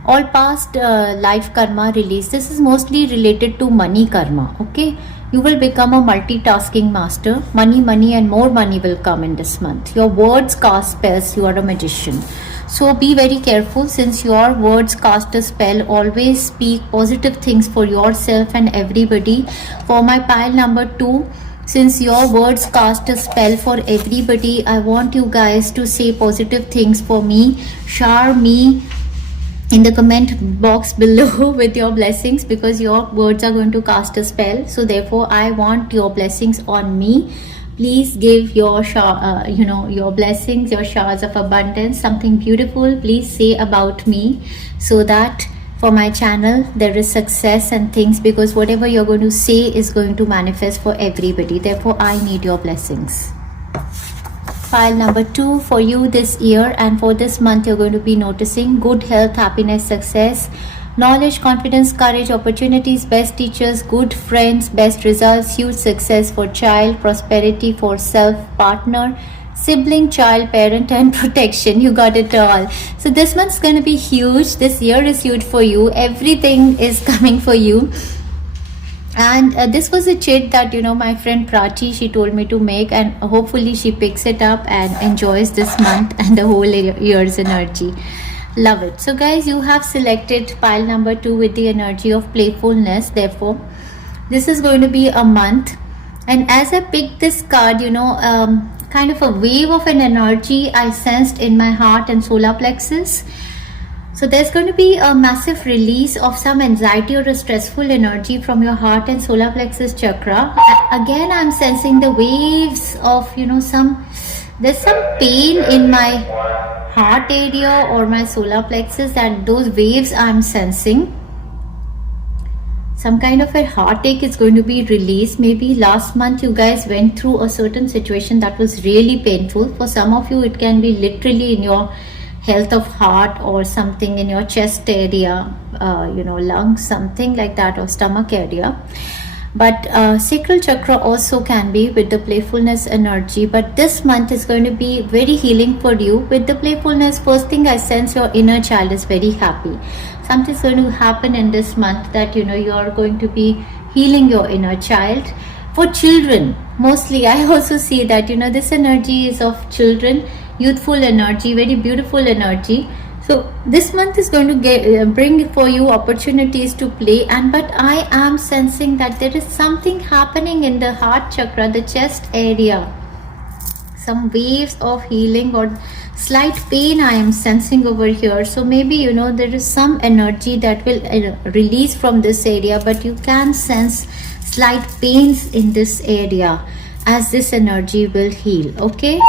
All past life karma release. This is mostly related to money karma. Okay, you will become a multitasking master. Money and more money will come in this month. Your words cast spells. You are a magician. So be very careful, since your words cast a spell. Always speak positive things for yourself and everybody. For my pile number 2, since your words cast a spell for everybody, I want you guys to say positive things for me. Shower me in the comment box below with your blessings, because your words are going to cast a spell. So therefore I want your blessings on me. Please give your your blessings, your showers of abundance, something beautiful please say about me, so that for my channel there is success and things, because whatever you're going to say is going to manifest for everybody. Therefore I need your blessings. Pile number 2 for you this year and for this month, you're going to be noticing good health, happiness, success, knowledge, confidence, courage, opportunities, best teachers, good friends, best results, huge success for child, prosperity for self, partner, sibling, child, parent, and protection. You got it all. So this month's going to be huge. This year is huge for you. Everything is coming for you. And this was a chit that my friend Prachi, she told me to make, and hopefully she picks it up and enjoys this month and the whole year's energy. Love it. So guys, you have selected pile number 2 with the energy of playfulness. Therefore this is going to be a month, and as I picked this card, kind of a wave of an energy I sensed in my heart and solar plexus. So there's going to be a massive release of some anxiety or a stressful energy from your heart and solar plexus chakra. Again, I'm sensing the waves of there's some pain in my heart area or my solar plexus, and those waves I'm sensing. Some kind of a heartache is going to be released. Maybe last month you guys went through a certain situation that was really painful. For some of you, it can be literally in your health of heart or something in your chest area, lungs, something like that, or stomach area. But sacral chakra also can be with the playfulness energy. But this month is going to be very healing for you with the playfulness. First thing I sense, your inner child is very happy. Something's going to happen in this month that you are going to be healing your inner child. For children, mostly I also see that this energy is of children, youthful energy, very beautiful energy. So this month is going to bring for you opportunities to play, but I am sensing that there is something happening in the heart chakra, the chest area. Some waves of healing or slight pain I am sensing over here. So maybe there is some energy that will release from this area, but you can sense slight pains in this area as this energy will heal. Okay,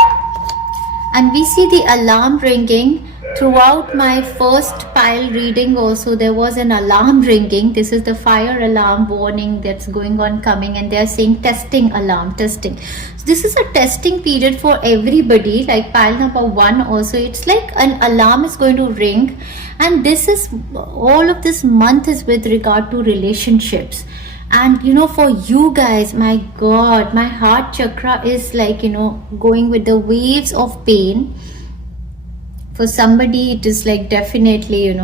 and we see the alarm ringing. Throughout my first pile reading also, there was an alarm ringing. This is the fire alarm warning that's going on coming, and they are saying testing alarm, testing. So this is a testing period for everybody. Like pile number 1 also, it's like an alarm is going to ring, and this is all of this month is with regard to relationships. And for you guys, my God, my heart chakra is like going with the waves of pain. For somebody, it is like definitely,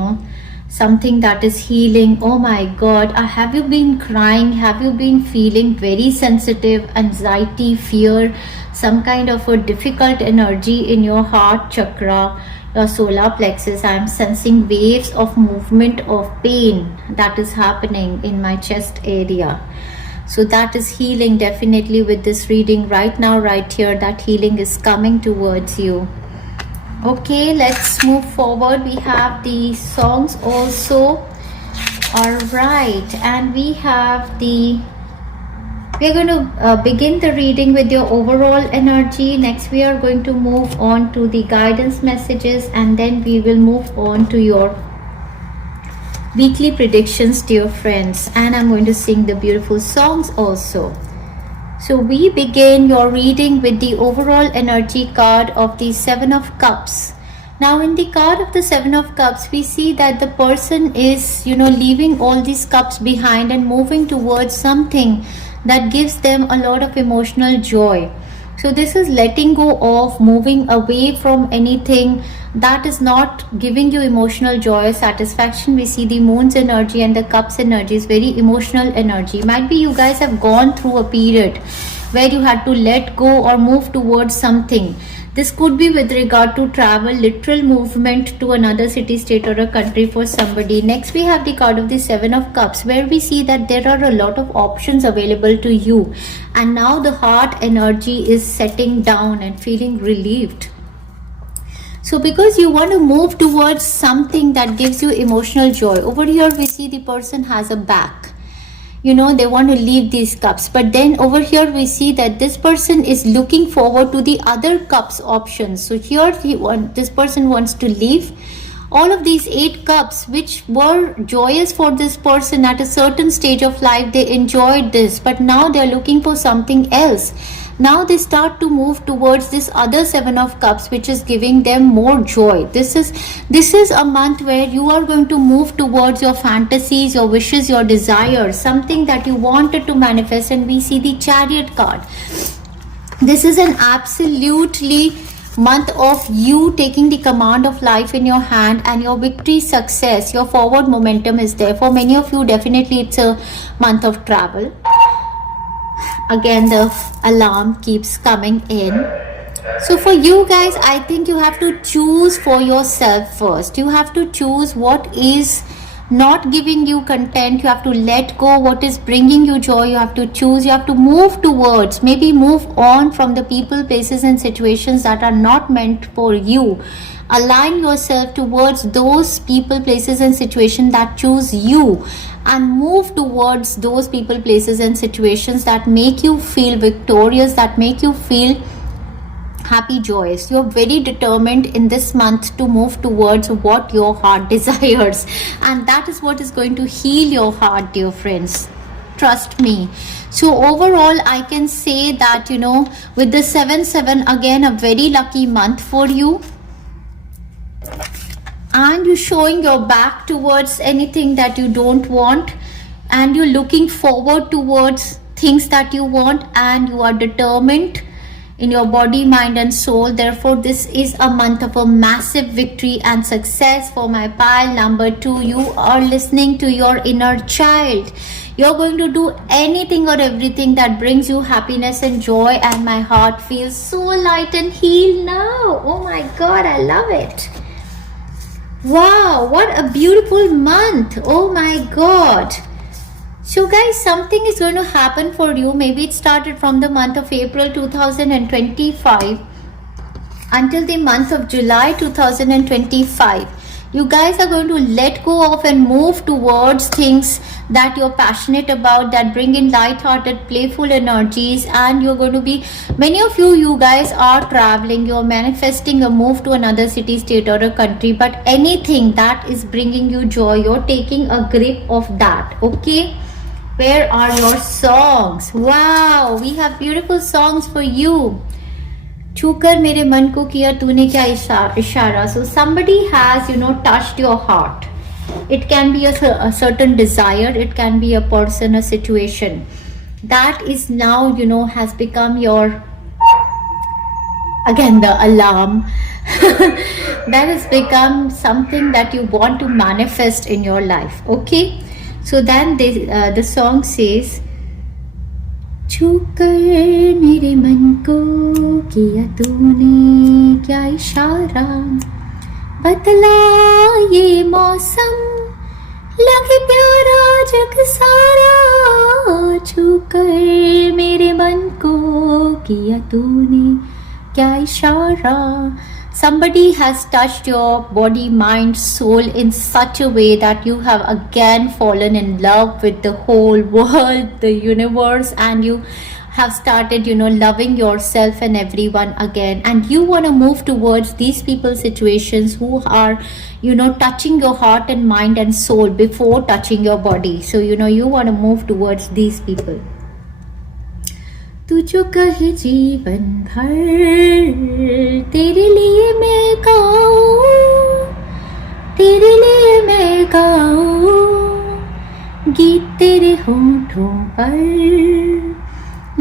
something that is healing. Oh my God, have you been crying? Have you been feeling very sensitive, anxiety, fear, some kind of a difficult energy in your heart chakra, your solar plexus? I am sensing waves of movement of pain that is happening in my chest area. So that is healing definitely with this reading right now, right here. That healing is coming towards you. Okay, let's move forward. We have the songs also. All right, and we have the We are going to begin the reading with your overall energy. Next, we are going to move on to the guidance messages, and then we will move on to your weekly predictions, dear friends. And I'm going to sing the beautiful songs also. So we begin your reading with the overall energy card of the Seven of Cups. Now in the card of the Seven of Cups, we see that the person is, leaving all these cups behind and moving towards something that gives them a lot of emotional joy. So this is letting go of, moving away from anything that is not giving you emotional joy or satisfaction. We see the moon's energy and the cups energy is very emotional energy. Might be you guys have gone through a period where you had to let go or move towards something. This could be with regard to travel, literal movement to another city, state or a country for somebody. Next we have the card of the Seven of Cups, where we see that there are a lot of options available to you. And now the heart energy is setting down and feeling relieved. So because you want to move towards something that gives you emotional joy. Over here we see the person has a back. They want to leave these cups, but then over here we see that this person is looking forward to the other cups options. So here this person wants to leave all of these 8 cups, which were joyous for this person at a certain stage of life. They enjoyed this, but now they are looking for something else. Now they start to move towards this other Seven of Cups, which is giving them more joy. This is a month where you are going to move towards your fantasies, your wishes, your desires, something that you wanted to manifest. And we see the Chariot card. This is an absolutely month of you taking the command of life in your hand, and your victory, success, your forward momentum is there. For many of you, definitely it's a month of travel. Again, the alarm keeps coming in. So for you guys, I think you have to choose for yourself first. You have to choose what is not giving you content. You have to let go what is bringing you joy. You have to choose. You have to move towards, maybe move on from the people, places and situations that are not meant for you. Align yourself towards those people, places and situations that choose you, and move towards those people, places and situations that make you feel victorious, that make you feel happy, joyous. You're very determined in this month to move towards what your heart desires, and that is what is going to heal your heart, dear friends. Trust me. So overall, I can say that, with the 7/7, again, a very lucky month for you. And you're showing your back towards anything that you don't want, and you're looking forward towards things that you want, and you are determined in your body, mind and soul. Therefore, this is a month of a massive victory and success for my pile number 2. You are listening to your inner child. You're going to do anything or everything that brings you happiness and joy, and my heart feels so light and healed now. Oh my God, I love it. Wow, what a beautiful month. Oh my God. So guys, something is going to happen for you. Maybe it started from the month of April 2025 until the month of July 2025. You guys are going to let go of and move towards things that you're passionate about, that bring in light-hearted, playful energies. And you're going to be, many of you guys are traveling, you're manifesting a move to another city, state or a country, but anything that is bringing you joy, you're taking a grip of that. Okay, where are your songs? Wow, we have beautiful songs for you. छूकर मेरे मन को किया तूने क्या इशारा. So somebody has, touched your heart. It can be a certain desire. It can be a person, a situation that is now, has become your, again, the alarm that has become something that you want to manifest in your life. Okay, so then the song says, छूकर मेरे मन को किया तूने क्या इशारा, बदला ये मौसम लगे प्यारा जग सारा, छूकर मेरे मन को किया तूने क्या इशारा. Somebody has touched your body, mind, soul in such a way that you have again fallen in love with the whole world, the universe, and you have started, loving yourself and everyone again. And you want to move towards these people, situations who are, touching your heart and mind and soul before touching your body. So, you want to move towards these people. तू जो कहे जीवन भर तेरे लिए मैं गाऊं, तेरे लिए मैं गाऊं, गीत तेरे होठों पर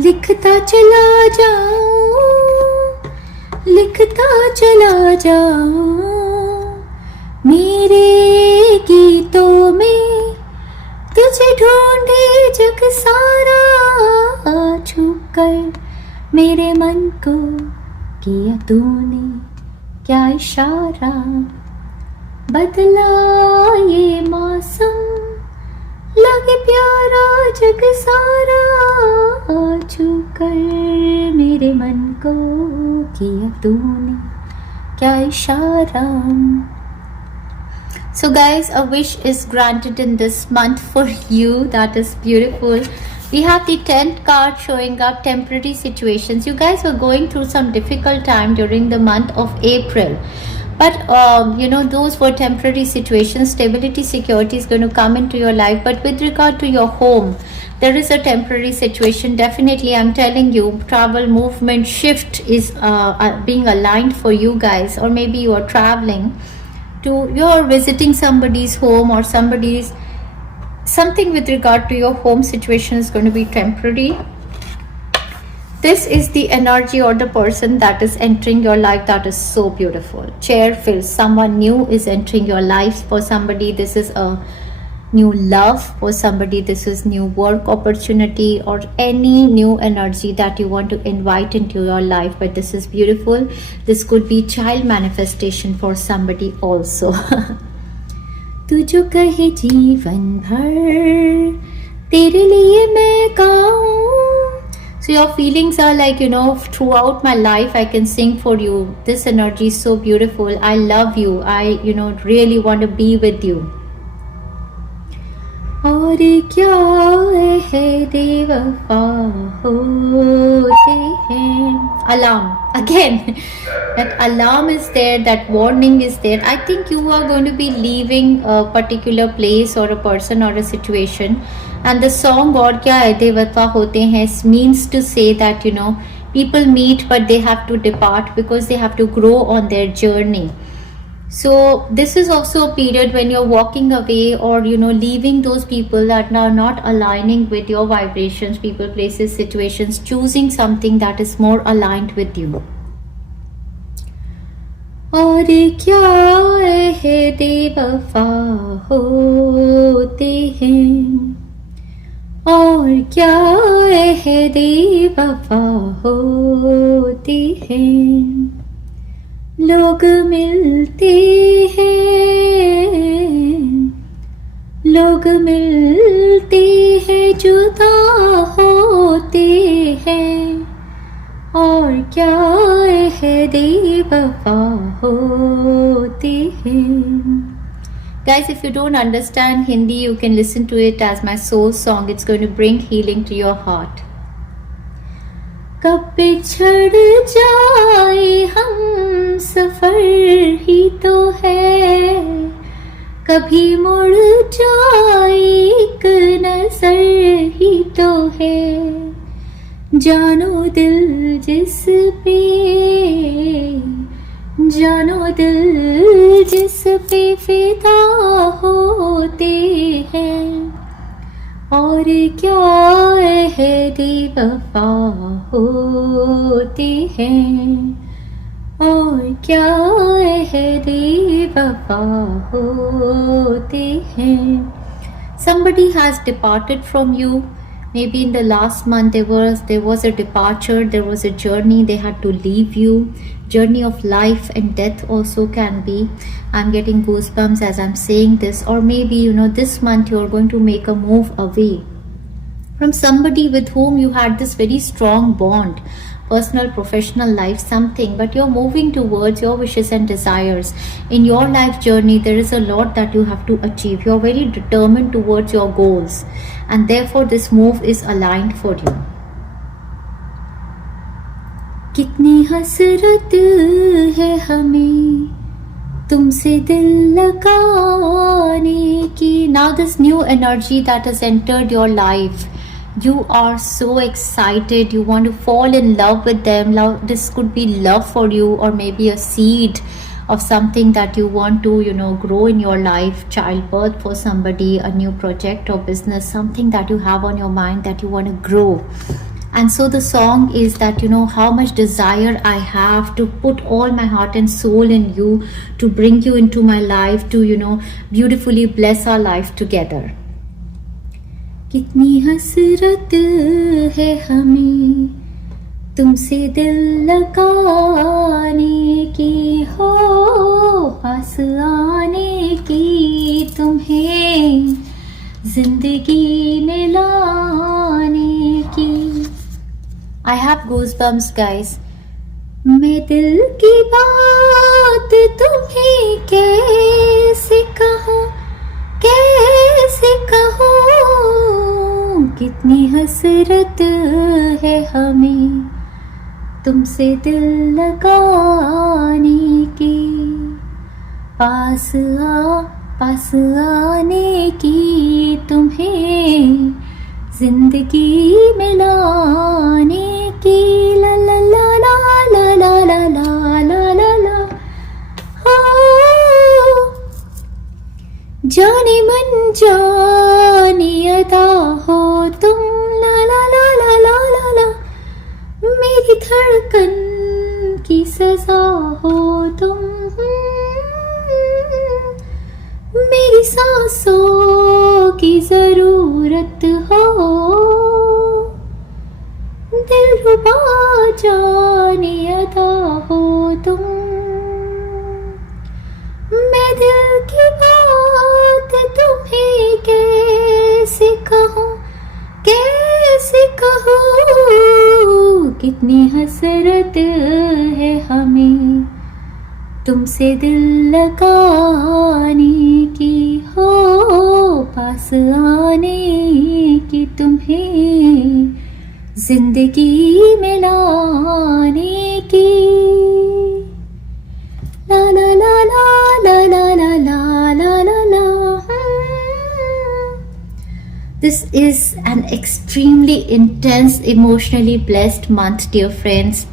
लिखता चला जाऊं, लिखता चला जाऊं, मेरे गीतों में तुझे ढूंढे जग सारा, छू कर मेरे मन को किया तूने क्या इशारा, बदला ये मौसम लगे प्यारा जग सारा, छू कर मेरे मन को किया तूने क्या इशारा. So guys, a wish is granted in this month for you. That is beautiful. We have the 10th card showing up temporary situations. You guys were going through some difficult time during the month of April. But, those were temporary situations. Stability, security is going to come into your life. But with regard to your home, there is a temporary situation. Definitely, I'm telling you, travel, movement, shift is being aligned for you guys. Or maybe you are traveling. You're visiting somebody's home or something with regard to your home situation is going to be temporary. This is the energy or the person that is entering your life. That is so beautiful. Chair fills. Someone new is entering your life. For somebody, this is a new love. For somebody, this is new work opportunity or any new energy that you want to invite into your life. But this is beautiful. This could be child manifestation for somebody also. तू जो कहे जीवन भर तेरे लिए मैं गाऊं. So your feelings are like, throughout my life I can sing for you. This energy is so beautiful. I love you. I, really want to be with you. और क्या है बेवफा होते हैं. Alarm again. That alarm is there, that warning is there. I think you are going to be leaving a particular place or a person or a situation, and the song और क्या है बेवफा होते हैं means to say that people meet but they have to depart because they have to grow on their journey. So this is also a period when you're walking away or leaving those people that are not aligning with your vibrations, people, places, situations, choosing something that is more aligned with you. और क्या है बेवफा होते हैं, और क्या है बेवफा होते हैं, लोग मिलते हैं, लोग मिलते हैं जुदा होते हैं, और क्या है बेवफा होते हैं. Guys, if you don't understand Hindi, you can listen to it as my soul song. It's going to bring healing to your heart. कब बिछड़ जाए हम सफर ही तो है, कभी मुड़ जाए एक नजर ही तो है, जानो दिल जिस पे, जानो दिल जिस पे फिदा होते हैं, और क्या है बेवफा होते हैं, और क्या है बेवफा होते हैं. Somebody has departed from you. Maybe in the last month there was a departure, there was a journey, they had to leave you. Journey of life and death also can be. I'm getting goosebumps as I'm saying this. Or maybe this month you're going to make a move away from somebody with whom you had this very strong bond. personal, professional life, something, but you're moving towards your wishes and desires. In your life journey, there is a lot that you have to achieve. You're very determined towards your goals, and therefore this move is aligned for you. कितनी हसरत है हमें तुमसे दिल लगाने की. Now this new energy that has entered your life, you are so excited, you want to fall in love with them. Love, this could be love for you, or maybe a seed of something that you want to grow in your life, childbirth for somebody, a new project or business, something that you have on your mind that you want to grow. And so the song is that, how much desire I have to put all my heart and soul in you, to bring you into my life, to, beautifully bless our life together. कितनी हसरत है हमें तुमसे दिल लगाने की, हो पास आने की, तुम्हें जिंदगी में लाने की. I have goosebumps, guys. मैं दिल की बात तुम्हें कैसे कहूँ, कैसे कहूँ, कितनी हसरत है हमें तुमसे दिल लगाने की, पास आने की, तुम्हें जिंदगी में लाने की. ला ला ला ला ला ला ला ला ला ला. जाने मन जाने अदा हो तुम, ला ला ला ला ला ला ला. मेरी धड़कन की सजा हो तुम, मेरी सांसों की जरूरत हो, दिलरुबा जाने अदा हो तुम. मैं दिल की बात तुम्हें कैसे कहूँ, कैसे कहूँ, कितनी हसरत है हमें तुमसे दिल लगाने की, हो पास आने की, तुम्हें जिंदगी में लाने की. ला ला ला ला ला ला ला ला ला ला. This is an extremely intense, emotionally blessed month, dear friends.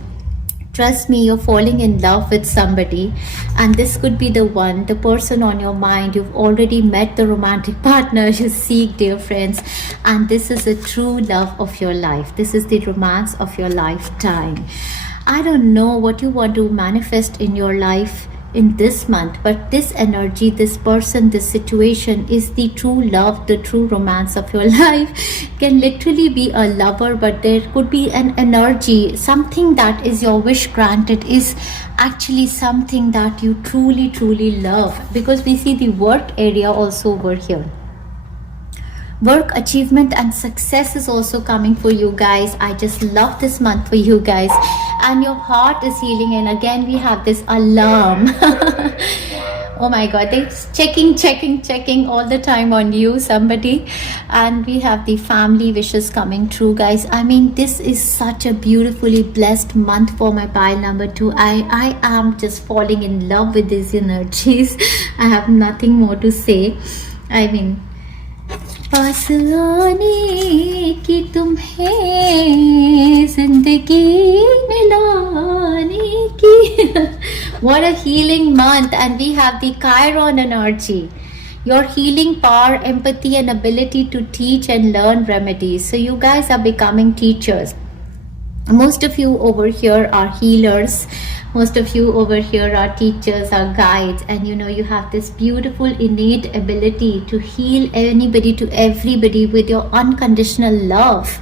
Trust me, you're falling in love with somebody, and this could be the one, the person on your mind. You've already met the romantic partner you seek, dear friends, and this is the true love of your life. This is the romance of your lifetime. I don't know what you want to manifest in your life in this month, but this energy, this person, this situation is the true love, the true romance of your life. Can literally be a lover, but there could be an energy, something that is your wish granted is actually something that you truly love, because we see the work area also over here. Work achievement and success is also coming for you guys. I just love this month for you guys, and your heart is healing. And again we have this alarm. Oh my god, they're checking all the time on you, somebody. And we have the family wishes coming true, guys. I mean, this is such a beautifully blessed month for my pile number 2. I am just falling in love with these energies. I have nothing more to say. I mean, पास आने की, तुम्हें जिंदगी में लाने की. What a healing month. And we have the Chiron energy, your healing power, empathy and ability to teach and learn remedies. So you guys are becoming teachers. Most of you over here are healers. Most of you over here are teachers, are guides, and you have this beautiful innate ability to heal anybody to everybody with your unconditional love.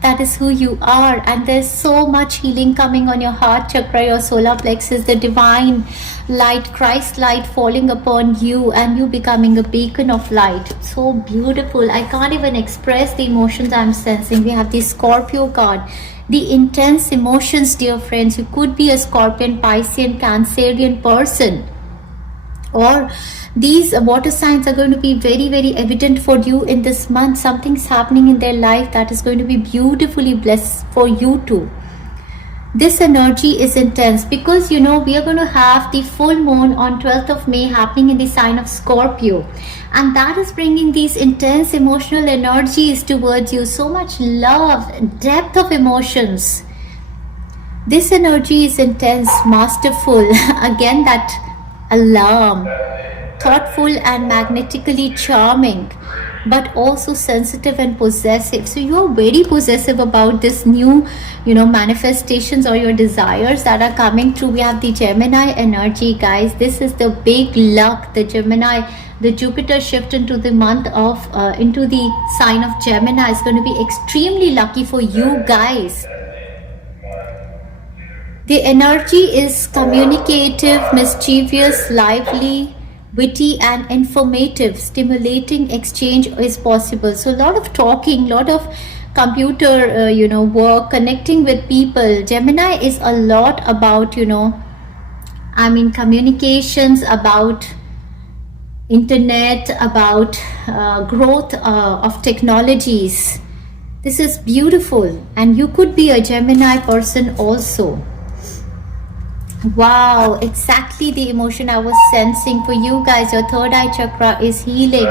That is who you are, and there's so much healing coming on your heart chakra, your solar plexus, the divine light, Christ light falling upon you, and you becoming a beacon of light. So beautiful. I can't even express the emotions I'm sensing. We have the Scorpio card, the intense emotions, dear friends. You could be a Scorpion, Piscean, Cancerian person, or these water signs are going to be very, very evident for you in this month. Something's happening in their life that is going to be beautifully blessed for you too. This energy is intense because we are going to have the full moon on 12th of May happening in the sign of Scorpio, and that is bringing these intense emotional energies towards you. So much love, depth of emotions. This energy is intense, masterful. Again, that alarm, thoughtful and magnetically charming, but also sensitive and possessive. So you are very possessive about this new manifestations or your desires that are coming through. We have the Gemini energy, guys. This is the big luck. The Gemini, the Jupiter shift into the month of into the sign of Gemini is going to be extremely lucky for you guys. The energy is communicative, mischievous, lively, witty and informative. Stimulating exchange is possible. So a lot of talking, lot of computer work, connecting with people. Gemini is a lot about communications, about internet, about growth of technologies. This is beautiful, and you could be a Gemini person also. Wow, exactly the emotion I was sensing for you guys. Your third eye chakra is healing.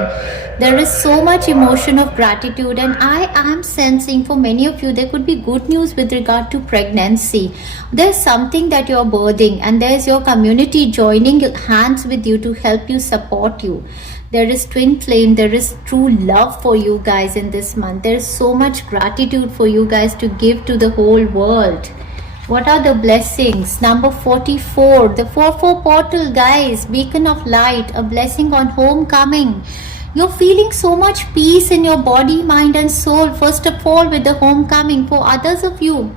There is so much emotion of gratitude, and I am sensing for many of you there could be good news with regard to pregnancy. There's something that you're birthing, and there's your community joining hands with you to help you, support you. There is twin flame, there is true love for you guys in this month. There's so much gratitude for you guys to give to the whole world. What are the blessings? Number 44, the 4-4 portal, guys. Beacon of light, a blessing on homecoming. You're feeling so much peace in your body, mind and soul. First of all, with the homecoming. For others of you,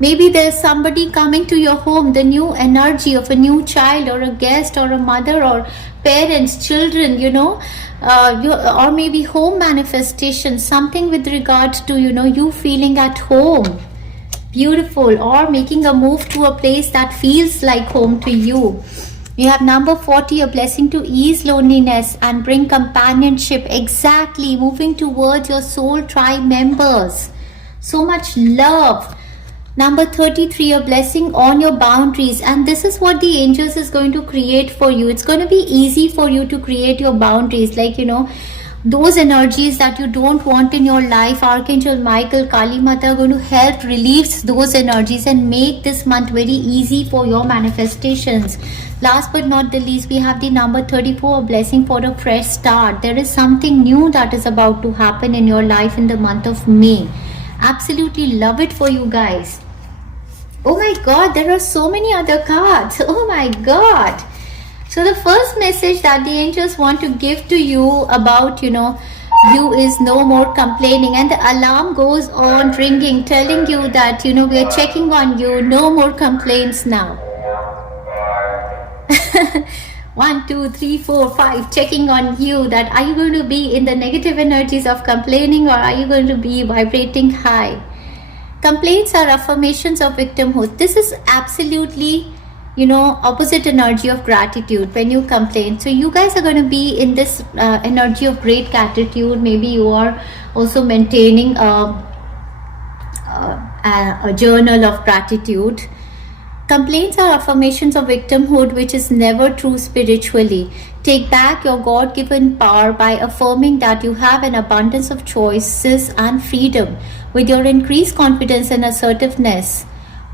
maybe there's somebody coming to your home, the new energy of a new child or a guest or a mother or parents, children, or maybe home manifestation, something with regard to, you feeling at home. Beautiful. Or making a move to a place that feels like home to you. You have number 40, a blessing to ease loneliness and bring companionship. Exactly. Moving towards your soul tribe members. So much love. Number 33, a blessing on your boundaries. And this is what the angels is going to create for you. It's going to be easy for you to create your boundaries. Like, those energies that you don't want in your life, Archangel Michael, Kali Mata are going to help release those energies and make this month very easy for your manifestations. Last but not the least, we have the number 34, a blessing for a fresh start. There is something new that is about to happen in your life in the month of May. Absolutely love it for you guys. Oh my God, there are so many other cards. Oh my God. So the first message that the angels want to give to you about, you is no more complaining. And the alarm goes on ringing, telling you that, we are checking on you. No more complaints now. 1, 2, 3, 4, 5, checking on you, that are you going to be in the negative energies of complaining, or are you going to be vibrating high? Complaints are affirmations of victimhood. This is absolutely opposite energy of gratitude when you complain. So you guys are going to be in this energy of great gratitude. Maybe you are also maintaining a journal of gratitude. Complaints are affirmations of victimhood, which is never true spiritually. Take back your God-given power by affirming that you have an abundance of choices and freedom. With your increased confidence and assertiveness,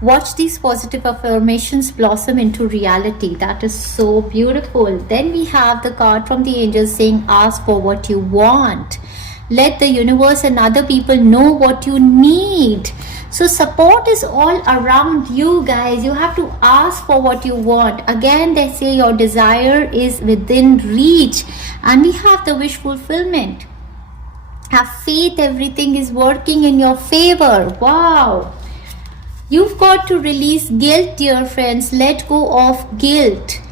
watch these positive affirmations blossom into reality. That is so beautiful. Then we have the card from the angels saying, ask for what you want. Let the universe and other people know what you need. So support is all around you guys. You have to ask for what you want. Again, they say your desire is within reach. And we have the wish fulfillment. Have faith, everything is working in your favor. Wow. You've got to release guilt, dear friends. Let go of guilt.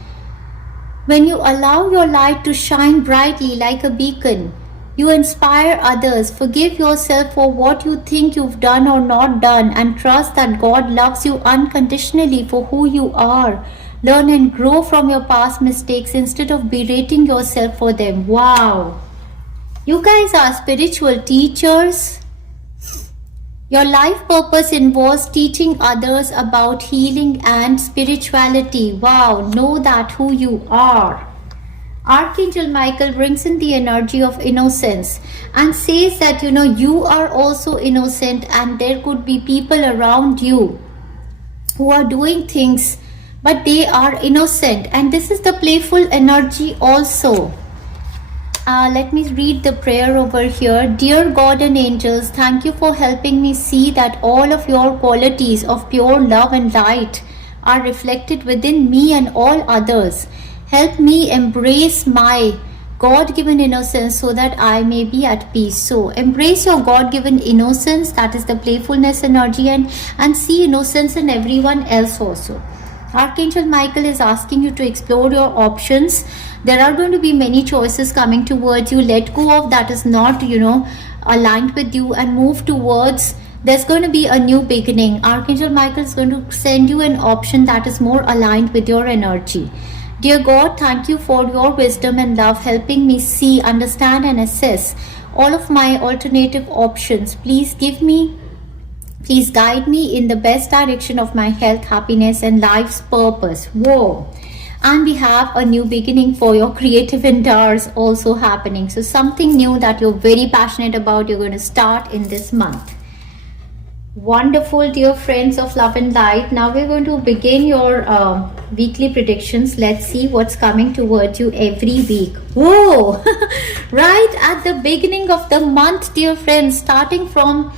When you allow your light to shine brightly like a beacon, You inspire others. Forgive yourself for what you think you've done or not done, and trust that God loves you unconditionally for who you are. Learn and grow from your past mistakes instead of berating yourself for them. Wow. You guys are spiritual teachers. Your life purpose involves teaching others about healing and spirituality. Wow, know that who you are. Archangel Michael brings in the energy of innocence and says that you are also innocent, and there could be people around you who are doing things but they are innocent, and this is the playful energy also. Let me read the prayer over here. Dear God and angels, thank you for helping me see that all of your qualities of pure love and light are reflected within me and all others. Help me embrace my God-given innocence so that I may be at peace. So embrace your God-given innocence, that is the playfulness energy, and see innocence in everyone else also. Archangel Michael is asking you to explore your options. There are going to be many choices coming towards you. Let go of that is not, aligned with you, and move towards, there's going to be a new beginning. Archangel Michael is going to send you an option that is more aligned with your energy. Dear God, thank you for your wisdom and love, helping me see, understand, and assess all of my alternative options. Please guide me in the best direction of my health, happiness, and life's purpose. Whoa. And we have a new beginning for your creative endeavors also happening. So something new that you're very passionate about, you're going to start in this month. Wonderful, dear friends of love and light. Now we're going to begin your weekly predictions. Let's see what's coming towards you every week. Whoa. Right at the beginning of the month, dear friends, starting from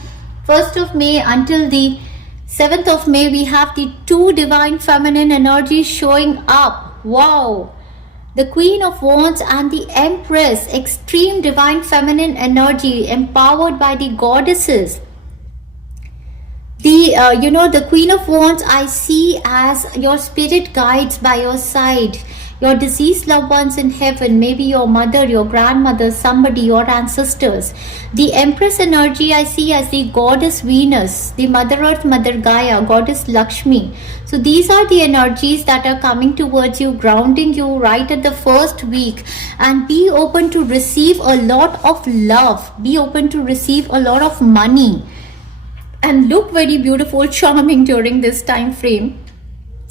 1st of May until the 7th of May, we have the two divine feminine energies showing up. Wow. The Queen of Wands and the Empress, extreme divine feminine energy empowered by the goddesses. The Queen of Wands I see as your spirit guides by your side, your deceased loved ones in heaven, maybe your mother, your grandmother, somebody, your ancestors. The Empress energy I see as the goddess Venus, the Mother Earth, Mother Gaia, goddess Lakshmi. So these are the energies that are coming towards you, grounding you right at the first week. And be open to receive a lot of love, be open to receive a lot of money, and look very beautiful, charming during this time frame.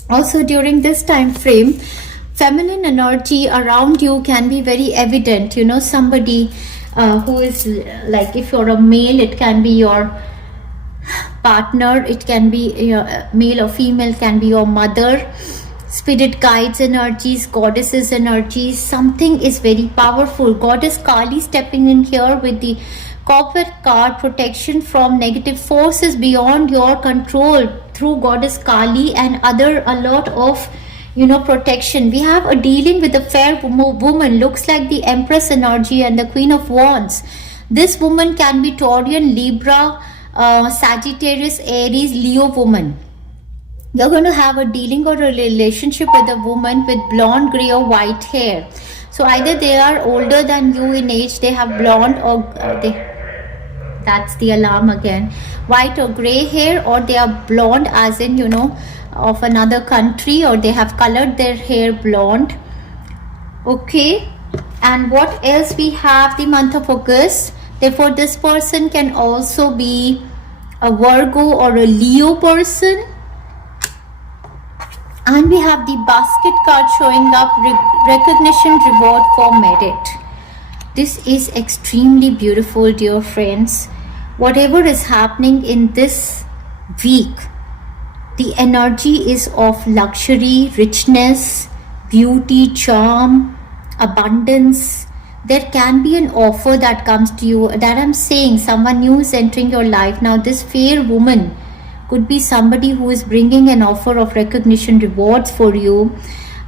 Also during this time frame, feminine energy around you can be very evident. Somebody who is like, if you're a male, it can be your partner, it can be your male or female, can be your mother. Spirit guides energies, goddesses energies, something is very powerful. Goddess Kali stepping in here with the Copper card, protection from negative forces beyond your control through Goddess Kali, and a lot of protection. We have a dealing with a fair woman, looks like the Empress energy and the Queen of Wands. This woman can be Taurian, Libra, Sagittarius, Aries, Leo woman. You're going to have a dealing or a relationship with a woman with blonde, gray or white hair. So either they are older than you in age, they have blonde, or that's the alarm again, white or gray hair, or they are blonde as in of another country, or they have colored their hair blonde. Okay, and what else we have? The month of August. Therefore this person can also be a Virgo or a Leo person. And we have the basket card showing up, recognition, reward for merit. This is extremely beautiful, dear friends. Whatever is happening in this week, the energy is of luxury, richness, beauty, charm, abundance. There can be an offer that comes to you, that I'm saying someone new is entering your life. Now this fair woman could be somebody who is bringing an offer of recognition, rewards for you,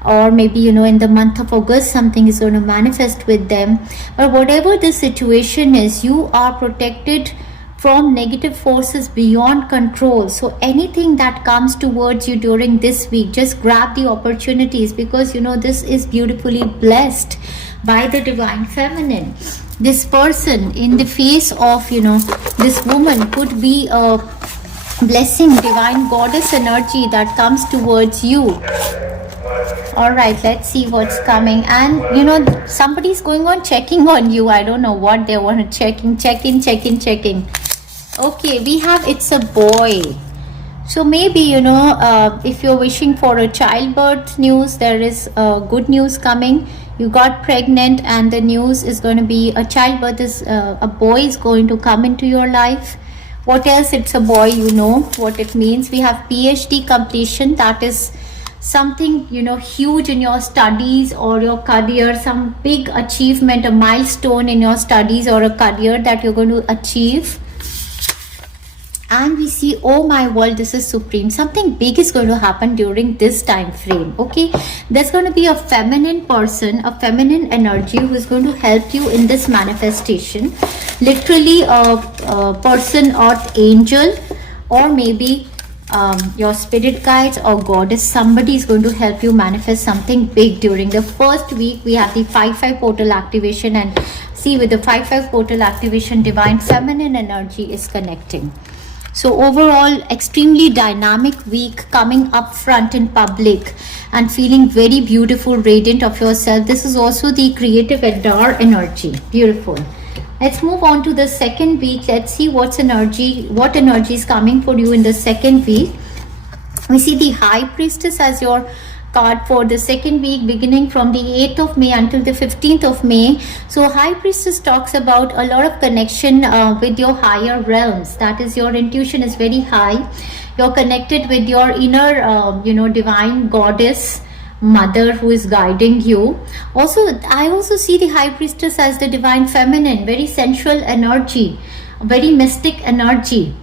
or maybe in the month of August something is going to manifest with them. But whatever the situation is, you are protected from negative forces beyond control. So anything that comes towards you during this week, just grab the opportunities, because this is beautifully blessed by the divine feminine. this person in the face of, this woman could be a blessing, divine goddess energy that comes towards you. All right, let's see what's coming. And somebody's going on checking on you. I don't know what they want to checking. Okay, we have, it's a boy. So maybe, if you're wishing for a childbirth news, there is good news coming. You got pregnant and the news is going to be a childbirth, is a boy is going to come into your life. What else? It's a boy, you know what it means. We have PhD completion. That is something, huge in your studies or your career, some big achievement, a milestone in your studies or a career that you're going to achieve. And we see, oh my world, this is supreme, something big is going to happen during this time frame. Okay, there's going to be a feminine person, a feminine energy who is going to help you in this manifestation, literally a person or angel, or maybe your spirit guides or goddess. Somebody is going to help you manifest something big during the first week. We have the 5/5 portal activation, and see, with the 5/5 portal activation, divine feminine energy is connecting. So overall, extremely dynamic week, coming up front in public and feeling very beautiful, radiant of yourself. This is also the creative Adar energy. Beautiful. Let's move on to the second week. Let's see what energy is coming for you in the second week. We see the High Priestess as your card for the second week, beginning from the 8th of May until the 15th of May. So High Priestess talks about a lot of connection with your higher realms. That is, your intuition is very high. You're connected with your inner, divine goddess mother who is guiding you. Also, I also see the High Priestess as the divine feminine, very sensual energy, very mystic energy.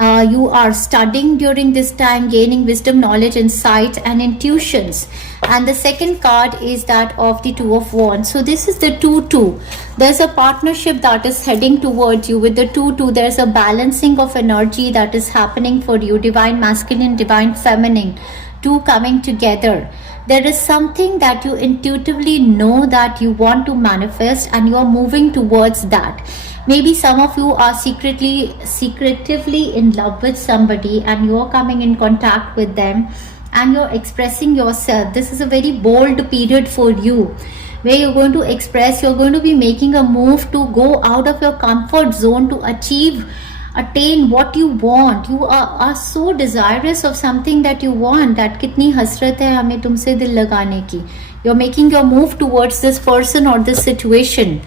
You are studying during this time, gaining wisdom, knowledge, insight, and intuitions. And the second card is that of the Two of Wands. So this is the 2-2. There's a partnership that is heading towards you with the 2-2. There's a balancing of energy that is happening for you. Divine masculine, divine feminine, two coming together. There is something that you intuitively know that you want to manifest, and you are moving towards that. Maybe some of you are secretively in love with somebody, and you're coming in contact with them and you're expressing yourself. This is a very bold period for you, where you're going to express, you're going to be making a move to go out of your comfort zone to attain what you want. You are so desirous of something that you want, that kitni hasrat hai hame tumse dil lagane ki. You're making your move towards this person or this situation.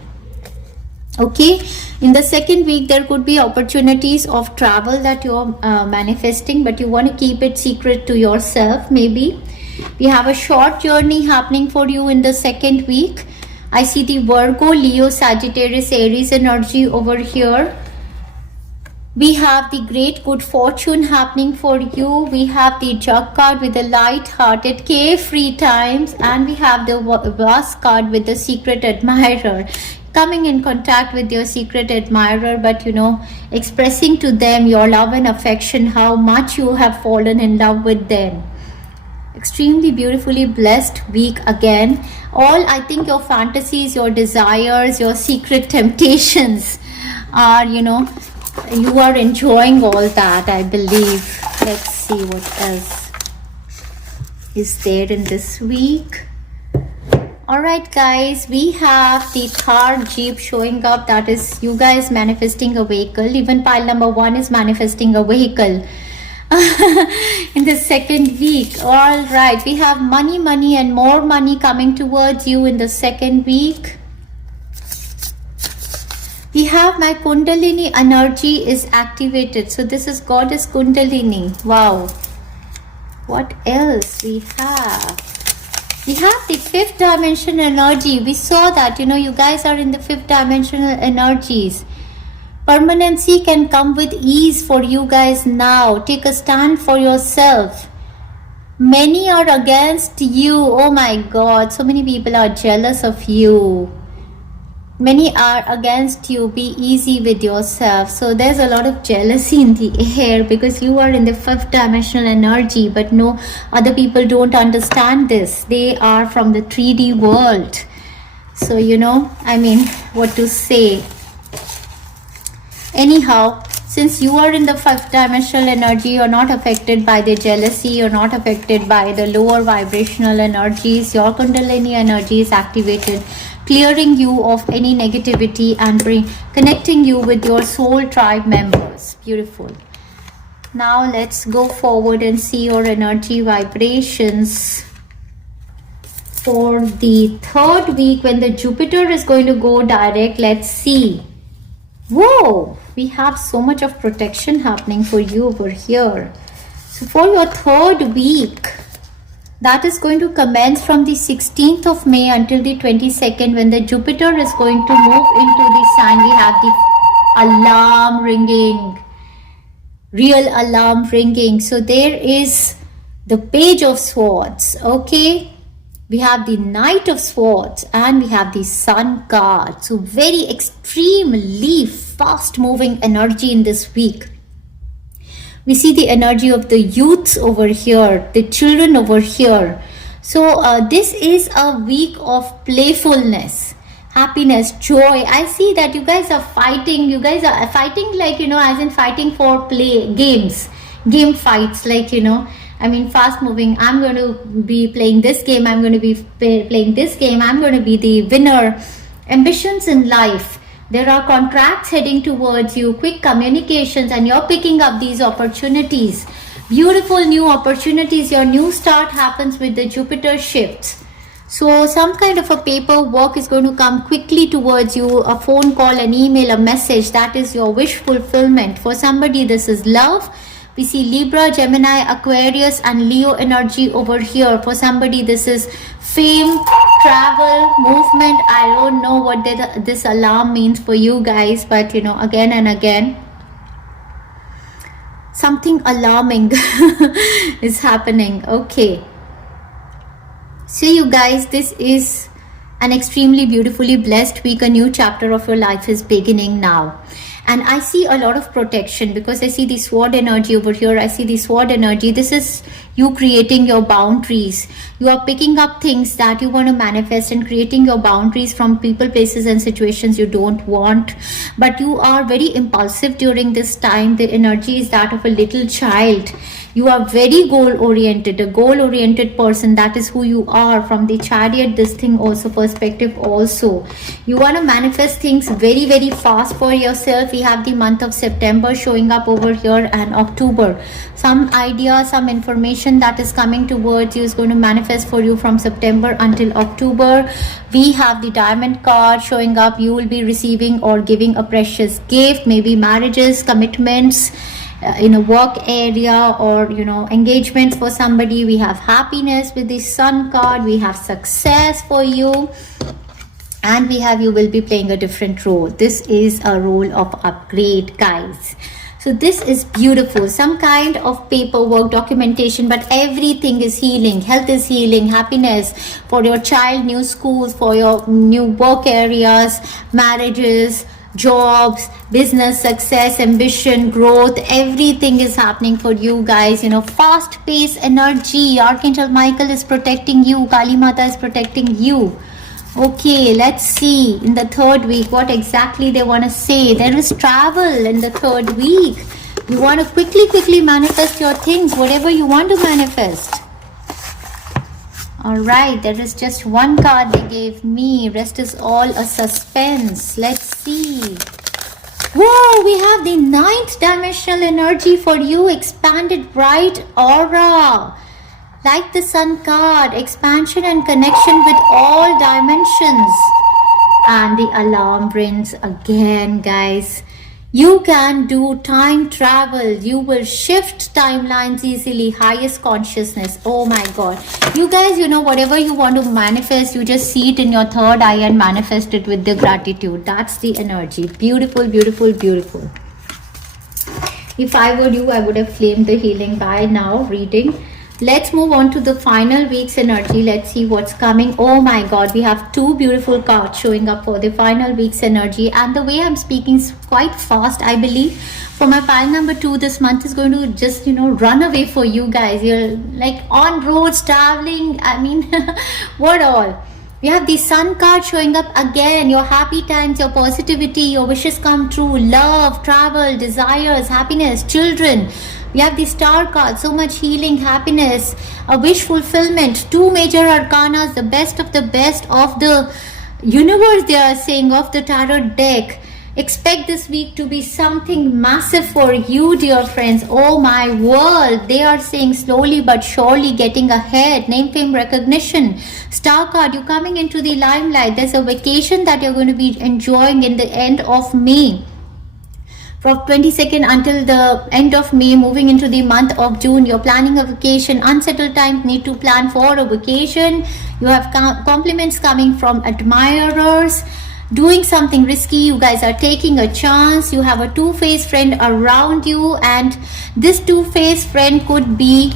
Okay, in the second week, there could be opportunities of travel that you're manifesting, but you want to keep it secret to yourself. Maybe we have a short journey happening for you in the second week. I see the Virgo, Leo, Sagittarius, Aries energy over here. We have the great good fortune happening for you. We have the Jug card with the light-hearted, carefree times, and we have the Vase card with the secret admirer. Coming in contact with your secret admirer, but expressing to them your love and affection, how much you have fallen in love with them. Extremely beautifully blessed week again. All, I think, your fantasies, your desires, your secret temptations are, you are enjoying all that, I believe. Let's see what else is there in this week. Alright guys, we have the Thar Jeep showing up. That is you guys manifesting a vehicle. Even pile number 1 is manifesting a vehicle in the second week. Alright, we have money and more money coming towards you in the second week. We have my Kundalini energy is activated. So this is Goddess Kundalini. Wow. What else we have? We have the 5th dimension energy. We saw that, you guys are in the 5th dimensional energies. Permanency can come with ease for you guys now. Take a stand for yourself. Many are against you. Oh my God. So many people are jealous of you. Many are against you. Be easy with yourself. So there's a lot of jealousy in the air because you are in the 5th dimensional energy, but other people don't understand this. They are from the 3D world. So, what to say. Anyhow, since you are in the fifth dimensional energy, you're not affected by the jealousy, you're not affected by the lower vibrational energies. Your Kundalini energy is activated, clearing you of any negativity and connecting you with your soul tribe members. Beautiful. Now let's go forward and see your energy vibrations for the third week when the Jupiter is going to go direct. Let's see. Whoa, we have so much of protection happening for you over here. So for your third week, that is going to commence from the 16th of May until the 22nd, when the Jupiter is going to move into the sign. We have the alarm ringing, real alarm ringing. So there is the Page of Swords, okay? We have the Knight of Swords and we have the Sun card. So very extremely fast moving energy in this week. We see the energy of the youths over here, the children over here. So this is a week of playfulness, happiness, joy. I see that you guys are fighting. You guys are fighting like, as in fighting for game fights, like, fast moving. I'm going to be playing this game. I'm going to be playing this game. I'm going to be the winner. Ambitions in life. There are contracts heading towards you, quick communications, and you're picking up these opportunities. Beautiful new opportunities. Your new start happens with the Jupiter shifts. So some kind of a paperwork is going to come quickly towards you. A phone call, an email, a message. That is your wish fulfillment. For somebody, this is love. We see Libra, Gemini, Aquarius and Leo energy over here. For somebody, this is fame, travel, movement. I don't know what this alarm means for you guys, but again and again, something alarming is happening. Okay. So you guys, this is an extremely beautifully blessed week. A new chapter of your life is beginning now. And I see a lot of protection because I see the sword energy over here. I see the sword energy. This is you creating your boundaries. You are picking up things that you want to manifest and creating your boundaries from people, places and situations you don't want. But you are very impulsive during this time. The energy is that of a little child. You are very goal-oriented, a goal-oriented person. That is who you are. From the Chariot, this thing also, perspective also. You want to manifest things very, very fast for yourself. We have the month of September showing up over here and October. Some idea, some information that is coming towards you is going to manifest for you from September until October. We have the Diamond card showing up. You will be receiving or giving a precious gift, maybe marriages, commitments, in a work area, or engagements for somebody. We have happiness with the Sun card. We have success for you, and we have you will be playing a different role. This is a role of upgrade, guys. So this is beautiful. Some kind of paperwork, documentation, but everything is healing. Health is healing, happiness for your child, new schools, for your new work areas, marriages, jobs, business, success, ambition, growth. Everything is happening for you guys. Fast paced energy. Archangel Michael is protecting you. Kali Mata is protecting you. Okay, let's see in the third week what exactly they want to say. There is travel in the third week. You want to quickly manifest your things, whatever you want to manifest. Alright, there is just one card they gave me. Rest is all a suspense. Let's see. Whoa, we have the 9th dimensional energy for you. Expanded bright aura. Like the Sun card, expansion and connection with all dimensions. And the alarm rings again, guys. You can do time travel. You will shift timelines easily. Highest consciousness. Oh my God. You guys, whatever you want to manifest, you just see it in your third eye and manifest it with the gratitude. That's the energy. Beautiful, beautiful, beautiful. If I were you, I would have claimed the healing by now, reading. Let's move on to the final week's energy. Let's see what's coming. Oh my God, we have two beautiful cards showing up for the final week's energy. And the way I'm speaking is quite fast, I believe. For my pile number 2, this month is going to just, run away for you guys. You're like on roads, traveling. I mean, what all? We have the Sun card showing up again. Your happy times, your positivity, your wishes come true, love, travel, desires, happiness, children. We have the Star card, so much healing, happiness, a wish fulfillment. Two major arcanas, the best of the universe, they are saying, of the tarot deck. Expect this week to be something massive for you, dear friends. Oh my world, they are saying slowly but surely getting ahead. Name, fame, recognition. Star card, you're coming into the limelight. There's a vacation that you're going to be enjoying in the end of May. From 22nd until the end of May, moving into the month of June, you're planning a vacation. Unsettled times, need to plan for a vacation. You have compliments coming from admirers. Doing something risky, you guys are taking a chance. You have a two-faced friend around you, and this two-faced friend could be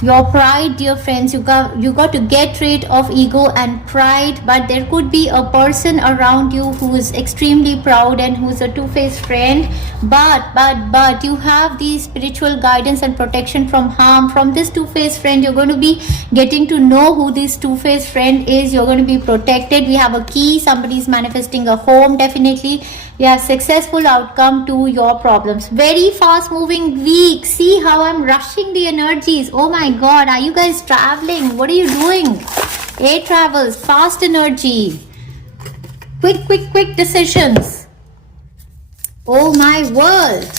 your pride, dear friends. You got to get rid of ego and pride, but there could be a person around you who is extremely proud and who's a two-faced friend, but you have the spiritual guidance and protection from harm from this two-faced friend. You're going to be getting to know who this two-faced friend is. You're going to be protected. We have a key. Somebody is manifesting a home, definitely. We have successful outcome to your problems. Very fast moving week. See how I'm rushing the energies. Oh my god, are you guys traveling? What are you doing? Air travels, fast energy, quick decisions. Oh my world,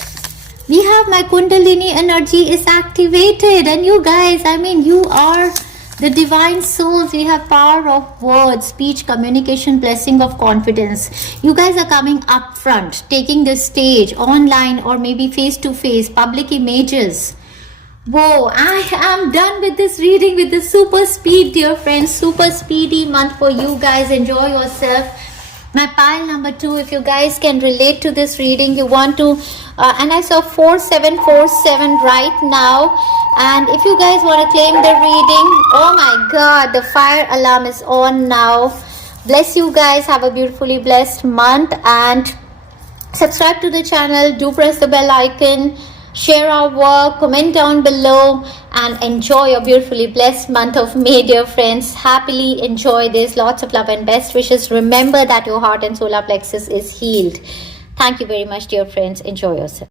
we have my Kundalini energy is activated, and you guys, I mean, you are the divine souls. We have power of words, speech, communication, blessing of confidence. You guys are coming up front, taking the stage, online or maybe face to face, public images. Whoa, I am done with this reading with the super speed, dear friends. Super speedy month for you guys. Enjoy yourself. My pile number 2, if you guys can relate to this reading, you want to, and I saw 4747 right now. And if you guys want to claim the reading, oh my god, the fire alarm is on now. Bless you guys. Have a beautifully blessed month, and subscribe to the channel. Do press the bell icon. Share our work, comment down below, and enjoy your beautifully blessed month of May, dear friends. Happily enjoy this. Lots of love and best wishes. Remember that your heart and solar plexus is healed. Thank you very much, dear friends. Enjoy yourself.